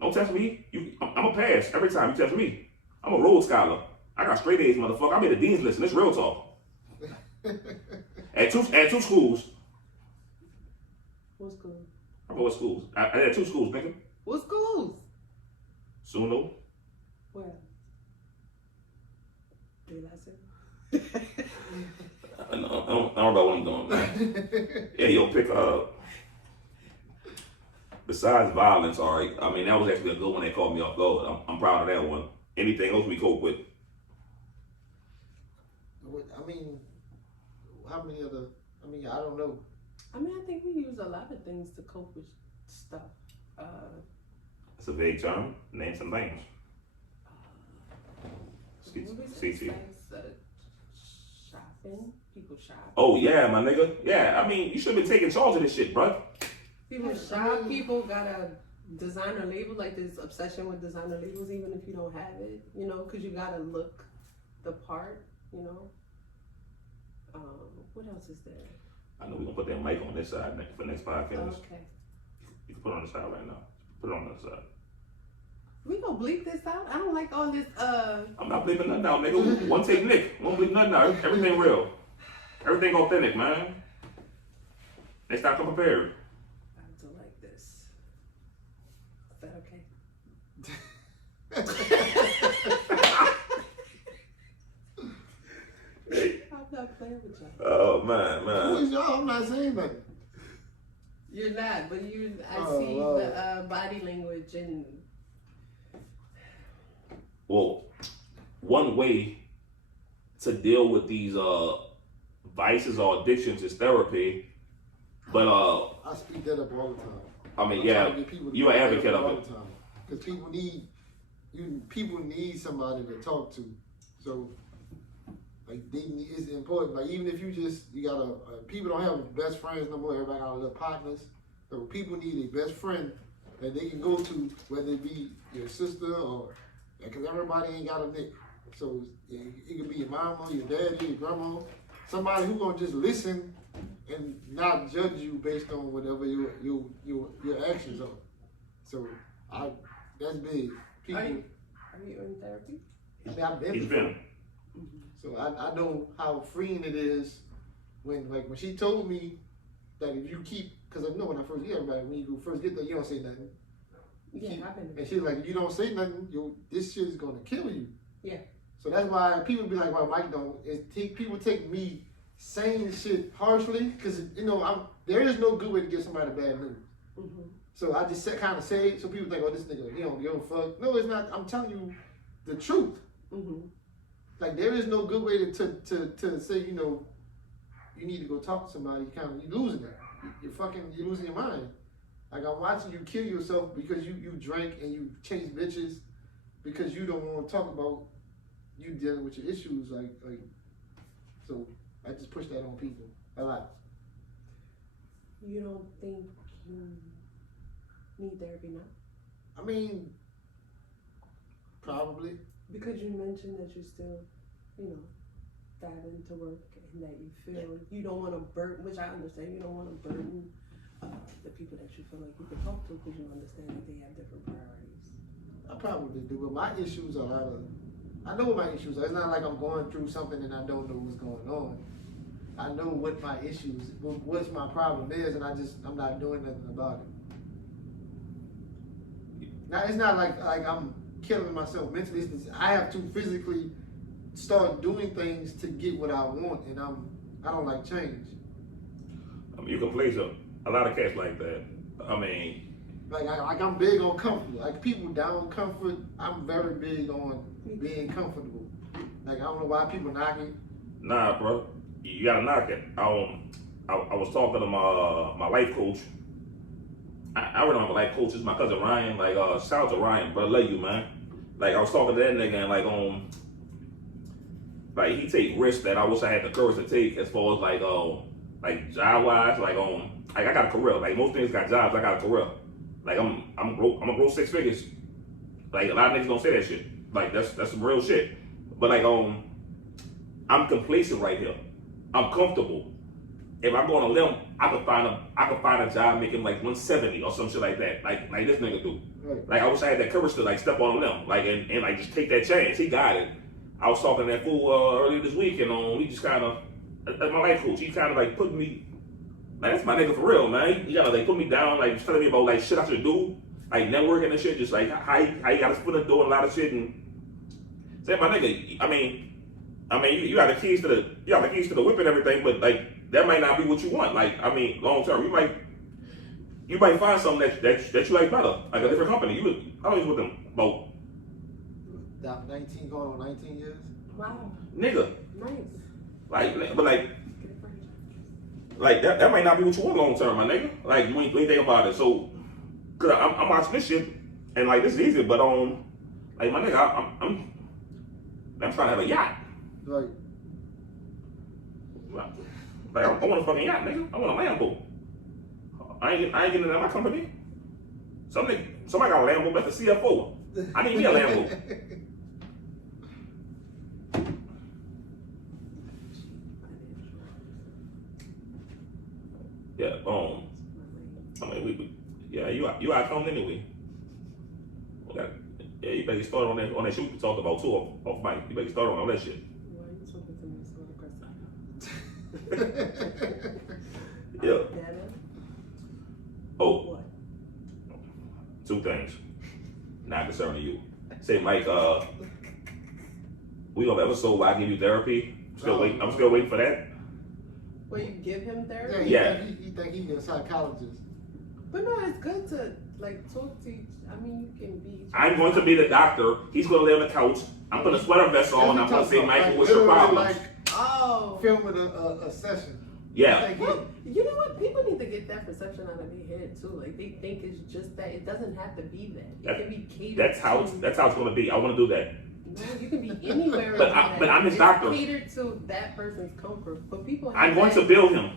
Don't test me. I'm a pass every time you test me. I'm a Rhodes Scholar. I got straight A's, motherfucker. I made the dean's list, and it's real talk. At two schools. What school? I go to schools. I had 2 schools, nigga. What schools? Suno. Where? Did I say? I don't know about what I'm doing, man. Yeah, you'll pick up. Besides violence, all right. I mean, that was actually a good one. They caught me off guard. I'm proud of that one. Anything else we cope with? I mean, how many other? I mean, I don't know. I mean, I think we use a lot of things to cope with stuff. It's a vague term. Name some things. CT. Shopping. People shop. Oh yeah, my nigga. Yeah, I mean, you should have been taking charge of this shit, bro. People shop. People got a designer label, like this obsession with designer labels, even if you don't have it, because you gotta look the part, What else is there? I know we're gonna put that mic on this side for next podcast. Okay. You can put it on the side right now. Put it on the other side. We gonna bleep this out? I don't like all this, I'm not bleeping nothing out, nigga. One take Nick. Won't bleep nothing out. Everything real. Everything authentic, man. Next time, come prepared. I don't like this. Is that okay? Hey. I'm not playing with y'all. Oh, man. Who is y'all? I'm not saying nothing. You're not, but I see the body language and. Well, one way to deal with these vices or addictions is therapy, but I speak that up all the time. I mean, you're an advocate of it. Because people need somebody to talk to. So, like, it's important. Like, even if you gotta, people don't have best friends no more. Everybody got little partners. So people need a best friend that they can go to, whether it be your sister or, because everybody ain't got a nick. So it could be your mama, your daddy, your grandma, somebody who gonna just listen and not judge you based on whatever your actions are. So that's big. People, Are you in therapy? I've He's been. So I know how freeing it is when she told me that if you keep, because I know when I first get everybody, when you first get there, you don't say nothing. Yeah, I've been. And she's like, if you don't say nothing, this shit is gonna kill you. Yeah. So that's why people be like, "Well, Mike don't." People take me saying shit harshly because there is no good way to give somebody bad news. Mm-hmm. So I just kind of say it so people think, "Oh, this nigga, he don't give a fuck." No, it's not. I'm telling you the truth. Mm-hmm. Like there is no good way to say you need to go talk to somebody. You're losing it. You're losing your mind. Like I'm watching you kill yourself because you drank and you chased bitches because you don't want to talk about you dealing with your issues, so I just push that on people a lot. You don't think you need therapy now? I mean, probably. Because you mentioned that you're still, diving to work and that you feel you don't want to burden, which I understand, you don't want to burden the people that you feel like you can talk to because you understand that they have different priorities. I probably do, but my issues are I know what my issues are. It's not like I'm going through something and I don't know what's going on. I know what my issues, what's my problem is, and I'm not doing nothing about it. Now, it's not like I'm killing myself mentally. It's just I have to physically start doing things to get what I want, and I don't like change. I mean, you can place a lot of cats like that. I mean, I'm big on comfort. Like people down comfort, I'm very big on being comfortable. Like I don't know why people knock it. nah, bro, you gotta knock it. I was talking to my life coach. I really don't have a life coach. It's my cousin Ryan. Like, shout out to Ryan, bro. Love you, man. Like, I was talking to that nigga and like he take risks that I wish I had the courage to take as far as like job wise, like I got a career. Like most things got jobs, I got a career. Like I'm gonna grow 6 figures. Like a lot of niggas don't say that shit. Like that's some real shit. But like I'm complacent right here. I'm comfortable. If I go on a limb, I could find a job making like 170 or some shit like that. Like this nigga do. Right. Like I wish I had that courage to like step on a limb, like and like just take that chance. He got it. I was talking to that fool earlier this week, and he just kind of, my life coach, he kind of like put me, like that's my nigga for real, man. He gotta like put me down, like just telling me about like shit I should do, like networking and shit, just like how you got his foot in the door and a lot of shit. And say, my nigga, I mean, you got the keys to the whip and everything, but like that might not be what you want. Like I mean, long term, you might find something that you like better, like a different company. I was with them about 19 going on 19 years. Wow. nigga. Nice. But that might not be what you want long term, my nigga. Like when you think about it. So, cause I'm watching this shit and like this is easy, but like my nigga, I'm trying to have a yacht. Right. Like I want a fucking yacht, nigga. I want a Lambo. I ain't getting into my company. Somebody got a Lambo, that's the CFO. I need me a Lambo. Yeah, I mean, you out coming anyway. Yeah, you better start on that shit we talked about too off mic. You better start on all that shit. Why are you talking to me so aggressive? Yeah. Dada? Oh, What? 2 things. Not concerning you. Say, Mike, we gonna have an episode where I give you therapy. I'm still waiting for that. Will you give him therapy? Yeah. He think he's a psychologist. But no, it's good to like talk to each. I mean, you can be. I'm going to be the doctor. He's going to lay on the couch. I'm putting a sweater vest on. And I'm going to say, Michael, what's your problem? Oh. Filming a session. Yeah. Well, you know what? People need to get that perception out of their head too. Like they think it's just that. It doesn't have to be that. It can be catered. That's how it's going to be. I want to do that. No, you can be anywhere. But I'm his doctor. Catered to that person's comfort. But people have I'm going to build him.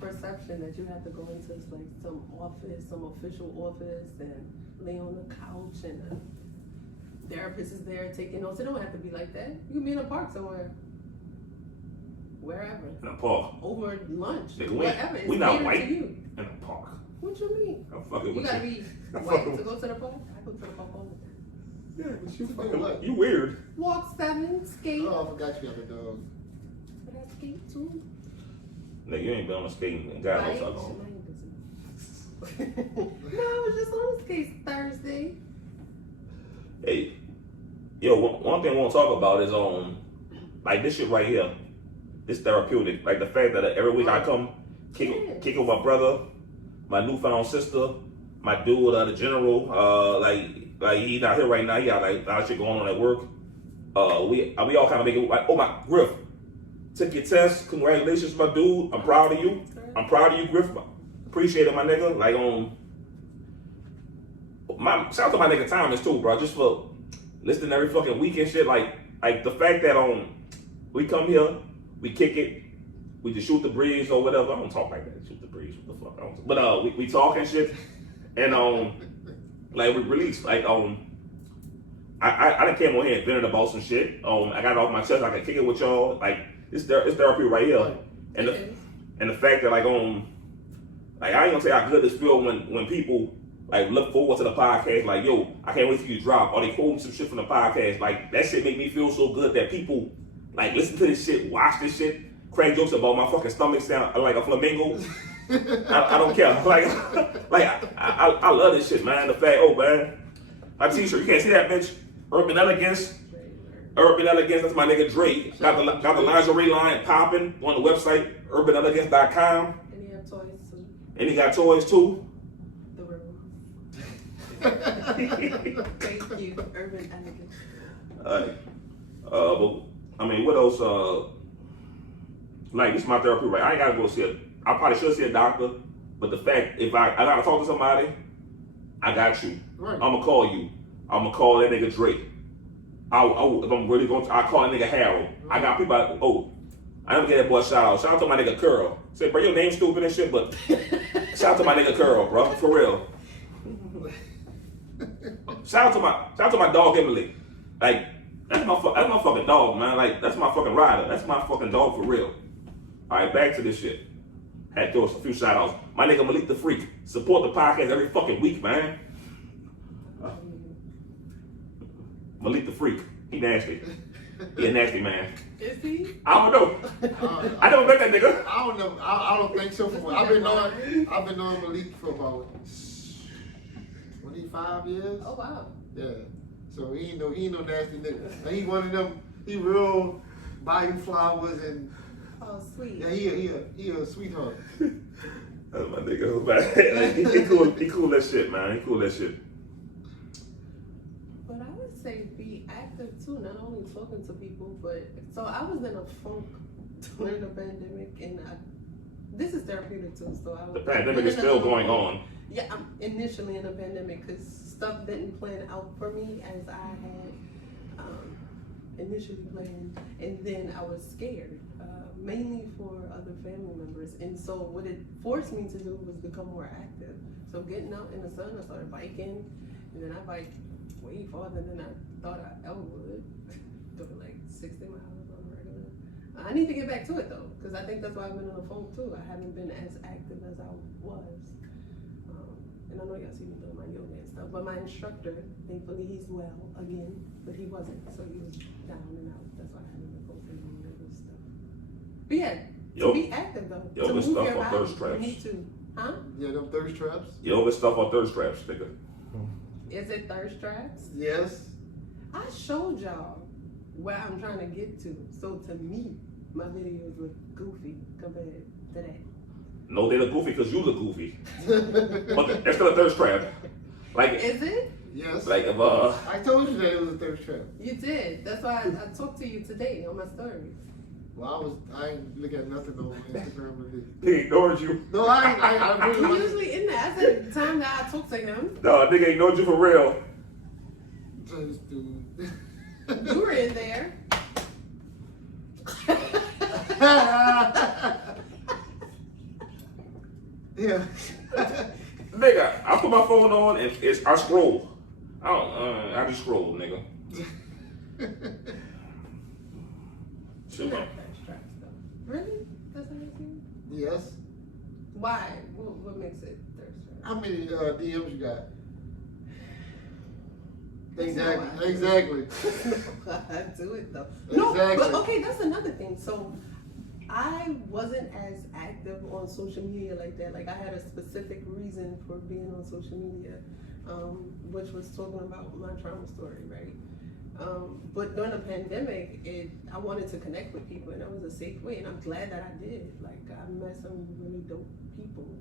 perception that you have to go into like some office, some official office, and lay on the couch, and the therapist is there taking notes. It don't have to be like that. You can be in a park somewhere, wherever, In a park. over lunch, Nigga, whatever. It's we not catered white. to you. In a park. What you mean? I'm fucking You with gotta you. be I'm white fucking to go to the park. I go to the park all the time. Yeah, but you Fucking- what? You weird. Walk 7, skate. Oh, I forgot you have a dog. But I skate too. Nigga, you ain't been on a skating and God knows Right? how long. No, I was just on skate Thursday. Hey, yo, one thing I want to talk about is like this shit right here. This therapeutic. Like the fact that every week I come kick with my brother, my newfound sister, my dude, the general. Like he's not here right now. He got like a lot of shit going on at work. We all kind of make it like, oh my, Griff, took your test. Congratulations, my dude. I'm proud of you. I'm proud of you, Griff. Appreciate it, my nigga. Like shout out to my nigga Thomas too, bro. Just for listening every fucking week and shit. Like the fact that we come here, we kick it, we just shoot the breeze or whatever. I don't talk like that. Shoot the breeze, what the fuck? I don't, but we talk and shit, and like we release like I done came on here and vented about some shit. I got it off my chest. I can kick it with y'all. Like it's therapy right here, and the fact that like I ain't gonna say how good this feel when people like look forward to the podcast. Like yo, I can't wait for you to drop. Or they quote some shit from the podcast. Like that shit make me feel so good that people like listen to this shit, watch this shit, crack jokes about my fucking stomach sound like a flamingo. I don't care. I love this shit, man. The fact, man, my t-shirt, you can't see that bitch. Urban Elegance, that's my nigga Dre. Got the lingerie line popping on the website, urbanelegance.com. And he have toys too. And he got toys too. The room. Thank you, Urban Elegance. But I mean, what else? Like this is my therapy, right? I ain't gotta go see I probably should see a doctor, but the fact if I gotta talk to somebody, I got you. Right. I'm gonna call you. I'm gonna call that nigga Drake. If I'm really going to, I call that nigga Harold. I got people. I never get that boy a shout out. Shout out to my nigga Curl. Say, bro, your name's stupid and shit, but shout out to my nigga Curl, bro, for real. Shout out to my dog Emily. Like that's my fucking dog, man. Like that's my fucking rider. That's my fucking dog for real. All right, back to this shit. Had to throw a few shout outs. My nigga Malik the Freak. Support the podcast every fucking week, man. Malik the Freak. He nasty. He a nasty man. Is he? I don't know. I never met that nigga. I don't know. I don't think so. I've been knowing Malik for about 25 years. Oh wow. Yeah. So he ain't no nasty nigga. And he one of them. He real buy you flowers and. Oh sweet. Yeah, he a sweetheart. That's my nigga. Like, he cool that shit, man. He cool that shit. But I would say be active too, not only talking to people, but so I was in a funk during the pandemic, and this is therapeutic too. So I was. The pandemic is still going on. Yeah, I'm initially in a pandemic because stuff didn't plan out for me as I had initially planned, and then I was scared, mainly for other family members. And so what it forced me to do was become more active. So getting out in the sun, I started biking, and then I biked way farther than I thought I ever would. Doing like 60 miles on a regular. I need to get back to it though, because I think that's why I've been on the phone too. I haven't been as active as I was. And I know y'all see me doing my yoga and stuff, but my instructor, thankfully he's well again, but he wasn't, so he was down and out. That's why I haven't been posting any yoga stuff. But yeah, to be active though, to move stuff your on body, thirst traps. you need to. Huh? Yeah, them thirst traps. Yoga stuff on thirst traps, nigga. Is it thirst traps? Yes. I showed y'all where I'm trying to get to. So to me, my videos look goofy compared to that. No, they look goofy because you look goofy. But that's still a thirst trap. Like, is it? Yes. Like if I told you that it was a thirst trap. You did. That's why I talked to you today on my stories. Well, I ain't look at nothing on Instagram with it. he ignored you. No, I He's really usually in there. I said the time that I talked to him. No, nigga ignored you for real. just dude. You were in there. Yeah. Nigga, I put my phone on and I scroll. I just scroll, nigga. Shit, man. Really? That's what it is? Yes. Why? What makes it thirst trap? How many DMs you got? That's not why. Exactly. I do it though. No, Exactly. but okay, that's another thing. So I wasn't as active on social media like that. Like I had a specific reason for being on social media, which was talking about my trauma story, right? But during the pandemic, I wanted to connect with people, and that was a safe way, and I'm glad that I did. Like I met some really dope people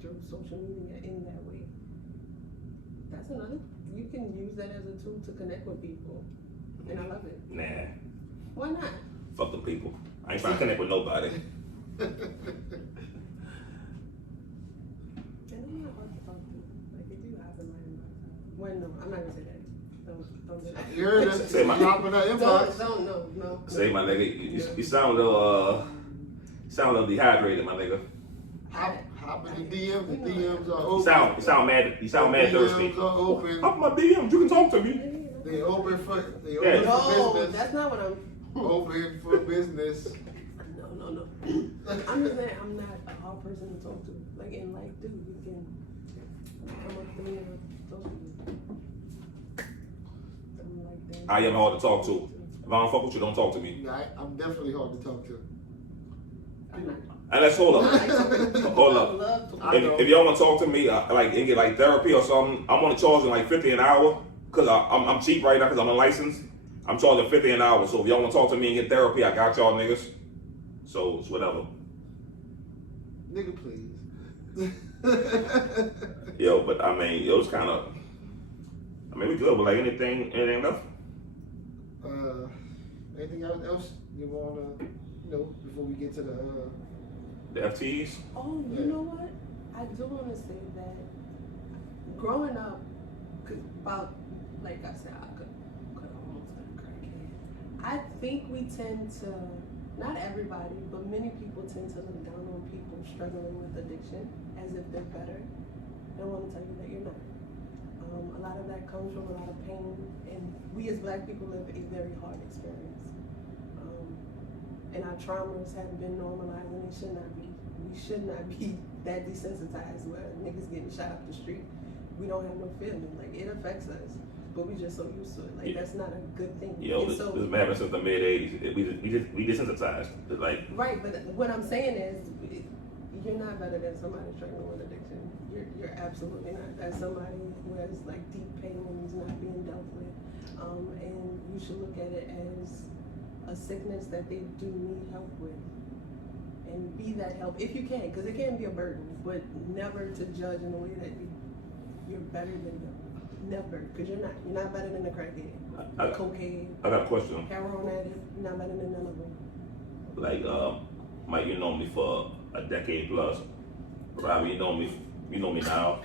through social media in that way. That's another. You can use that as a tool to connect with people, and I love it. Nah. Why not? Fuck them people. I ain't trying to connect with nobody. And I'm not hard to talk to. Like if you have in my inbox. Well, no, I'm not gonna say that. Don't do that. You heard us. Say my- Drop in that inbox. Don't, no. Say my nigga, you sound a little dehydrated, my nigga. Hop in the DMs. The DMs are You open. sound mad thirsty. DMs are open. Up my DMs, you can talk to me. They open for Yeah. for No, business. that's not what I'm. Open for business. No. I'm just saying I'm not a hard person to talk to. Like, and like, dude, you can come up to me and talk to me. Something like that. I am hard to talk to. If I don't fuck with you, don't talk to me. Yeah, I'm definitely hard to talk to. I'm not. And let's hold up. I Hold up. love to If y'all want to talk to me, like and get like therapy or something, I'm gonna charge like $50 an hour because I'm cheap right now because I'm unlicensed. I'm charging $50 an hour. So if y'all want to talk to me and get therapy, I got y'all niggas. So it's whatever. Nigga, please. Yo, but I mean, it's kind of. I mean, we good. But like anything else? Anything else you wanna know before we get to the The FTs? Oh, you know what? I do want to say that growing up, about, like I said, I could almost been a crackhead. I think we tend to, not everybody, but many people tend to look down on people struggling with addiction as if they're better. I want to tell you that you're not. A lot of that comes from a lot of pain, and we as Black people live a very hard experience. And our traumas have been normalized, and they should not be. We should not be that desensitized where niggas getting shot up the street. We don't have no feeling. Like, it affects us, but we just so used to it. Like, that's not a good thing. Yo, And this so, been happening since the mid '80s. We desensitized. Like, right, but what I'm saying is, you're not better than somebody struggling with addiction. You're absolutely not. That's somebody who has like deep pain and is not being dealt with. And you should look at it as a sickness that they do need help with, and be that help if you can, because it can be a burden, but never to judge in a way that you're better than them. Never, because you're not better than the crackhead, cocaine, I got a question. heroin addict. You're not better than none of them. Like, Mike, you know me for a decade plus. Robbie, you know me now.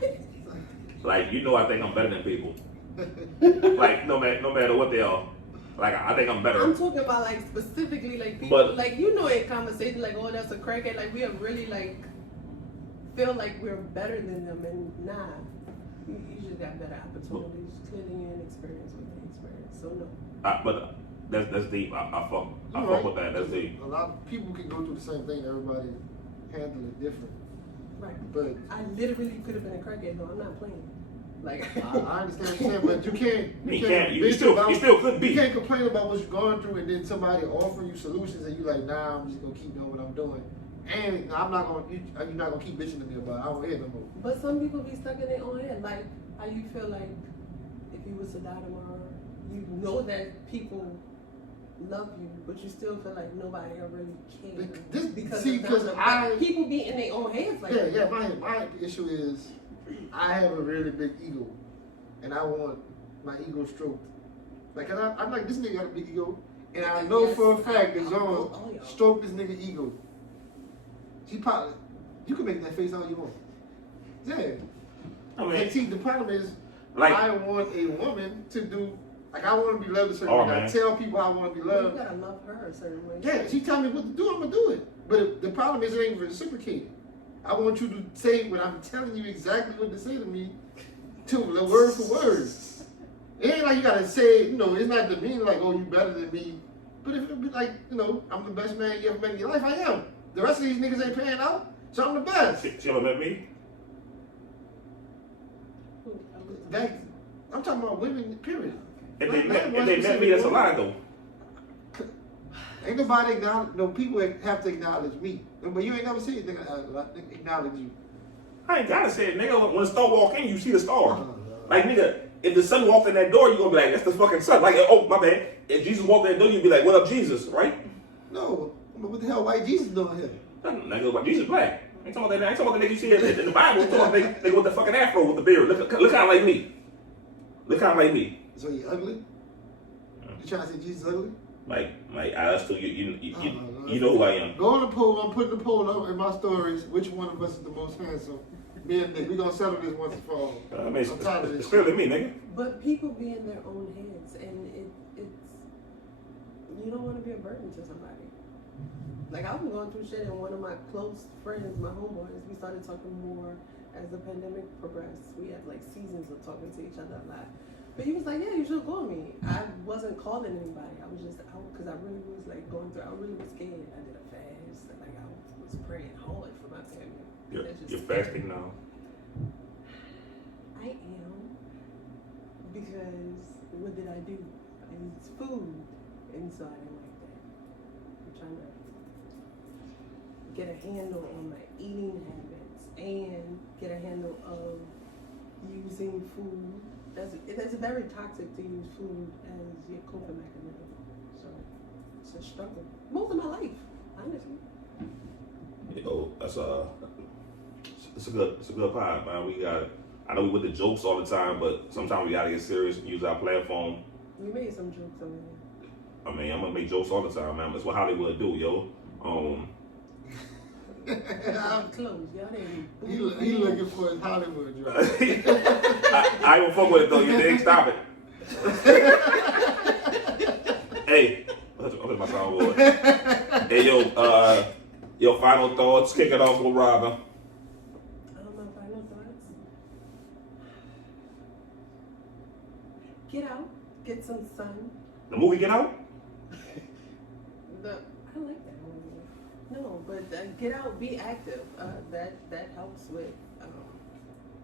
Like, you know, I think I'm better than people. Like, no matter what they are. Like, I think I'm better. I'm talking about like specifically like people, But- like, you know, in conversation, like, oh, that's a crackhead. Like, we are really like feel like we're better than them, and nah, you just got better opportunities. Clearly, you're inexperienced with the experience, so no. But that's deep. I fuck with that. That's deep. A lot of people can go through the same thing. Everybody handle it different. Right. But I literally could have been a crackhead, though. I'm not playing. Like, I understand what you're saying, but you You still could be. You can't complain about what you're going through and then somebody offering you solutions and you like, nah, I'm just gonna keep doing what I'm doing. And I'm not gonna, you're not gonna keep bitching to me about it. I don't hear no more. but some people be stuck in their own head. Like, how you feel like if you was to die tomorrow, you know that people love you, but you still feel like nobody will really care. Because people be in their own heads like that. Yeah, my issue is I have a really big ego and I want my ego stroked. Like, and I'm like, this nigga got a big ego, and I know for a fact that John stroked this nigga ego. She probably, you can make that face all you want. Yeah. I mean, And see, the problem is, like, I want a woman to do, like, I want to be loved a certain way. I man. tell people I want to be Well, loved. you gotta love her a certain way. Yeah, she tell me what to do, I'm gonna do it. But the problem is, it ain't reciprocated. I want you to say what I'm telling you exactly what to say to me, to the word for word. It ain't like you gotta say, you know, it's not the mean like, oh, you better than me. But if it be like, you know, I'm the best man you ever met in your life, I am. The rest of these niggas ain't paying out, so I'm the best. She ever met me? I'm talking about women, period. If they met me, that's a lie though. Ain't nobody acknowledge, no, people have to acknowledge me. But you ain't never seen anything acknowledge you. I ain't gotta say it, nigga. When the star walk in, you see the star. Like, nigga, if the sun walked in that door, you gonna be like, that's the fucking sun. Like, oh, my bad. If Jesus walked in that door, you'd be like, what up, Jesus, right? No, what the hell white Jesus doing here? Nigga, like, Jesus black. Ain't talking about that. Ain't talking about the nigga you see in the Bible. Ain't talking about nigga with the fucking afro with the beard. Look kind of like me. Look kind of like me. So you ugly? You trying to say Jesus ugly? Like, us too. You know who I am. Go on the poll. I'm putting the poll up in my stories. Which one of us is the most handsome? Me and Nick, we gonna settle this once and for all. I mean, I'm tired of this it's shit. clearly me, nigga. But people be in their own heads, and it's you don't want to be a burden to somebody. Like I was going through shit, and one of my close friends, my homeboys, we started talking more as the pandemic progressed. We had like seasons of talking to each other a lot. But he was like, "Yeah, you should call me." I wasn't calling anybody. I was just out because I really was like going through. I really was scared. I did a fast, and like I was praying hard for my family. You're fasting now. I am, because what did I do? I used food, and so I didn't like that. I'm trying to get a handle on my eating habits and get a handle of using food. That's very toxic to use food as your coping mechanism. So it's a struggle. Most of my life, honestly. Yo, it's a good pod, man. I know we with the jokes all the time, but sometimes we gotta get serious and use our platform. You made some jokes over there. I mean, I'm gonna make jokes all the time, man. That's what Hollywood do, yo. I'm close. Y'all didn't. He looking for his Hollywood drop. I ain't gonna fuck with it though. You dig? Stop it. Hey, I'm in my soundboard. Hey, yo, final thoughts. Kick it off with Robin. My final thoughts. Get out. Get some sun. The movie Get Out. I like that movie. No, but get out, be active. That helps with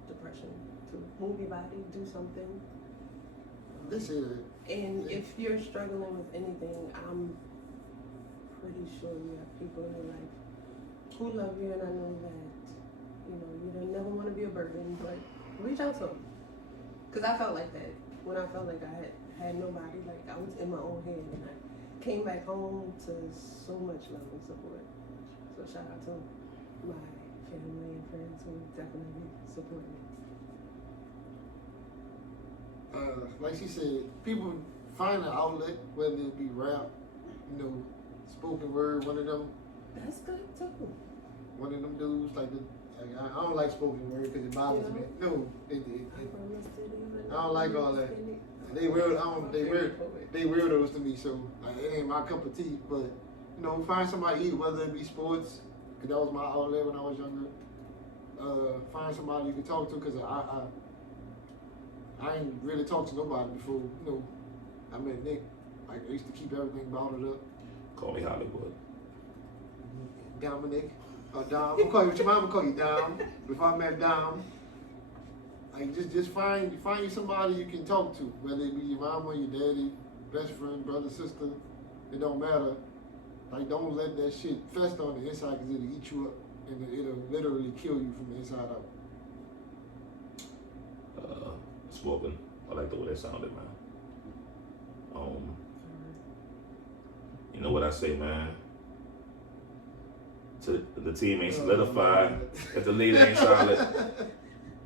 depression. To move your body, do something. This is And if you're struggling with anything, I'm pretty sure you have people in your life who love you, and I know that you don't never want to be a burden, but reach out to them. Cause I felt like that when I felt like I had nobody. Like I was in my own head, and I came back home to so much love and support. So shout out to my family and friends who definitely support me. like she said, people find an outlet, whether it be rap, spoken word. One of them That's good too. One of them dudes I don't like spoken word because it bothers me. No, I don't like all that. They weirdos to me, so it ain't my cup of tea. But find somebody to eat, whether it be sports, because that was my outlet when I was younger. Find somebody you can talk to, because I ain't really talked to nobody before. I met Nick. I used to keep everything bottled up. Call me Hollywood. Dominic, or Dom. I'm call you. What your mama call you, Dom? Before I met Dom. Like just find you somebody you can talk to, whether it be your mama, your daddy, best friend, brother, sister. It don't matter. Like don't let that shit fester on the inside, because it'll eat you up and it'll literally kill you from the inside out. Spoken. I like the way that sounded, man. You know what I say, man? The team ain't solidified. If the leader ain't solid.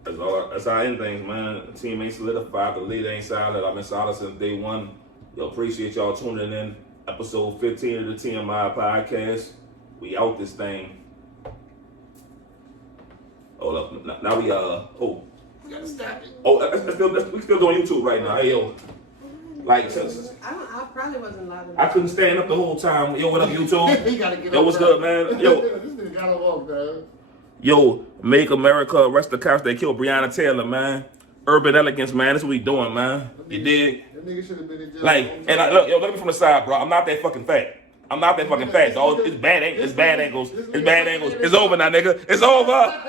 That's how I end things, man. The team ain't solidified. The leader ain't solid. I've been solid since day one. Yo, appreciate y'all tuning in. Episode 15 of the TMI podcast. We out this thing. Hold up. Now we We gotta stop it. We still doing YouTube right now. Hey, yo. Like, I probably wasn't loud enough. I couldn't stand up the whole time. Yo, what up, YouTube? He gotta get Yo, up what's now. good, man? Yo. This nigga gotta walk, man. Yo, make America arrest the cops that killed Breonna Taylor, man. Urban elegance, man. That's what we doing, man. You dig? That nigga should have been in jail. Like, and look me from the side, bro. I'm not that fucking fat. I'm not that fucking fat, dog. It's bad angles. It's bad angles. It's over now, nigga. It's over.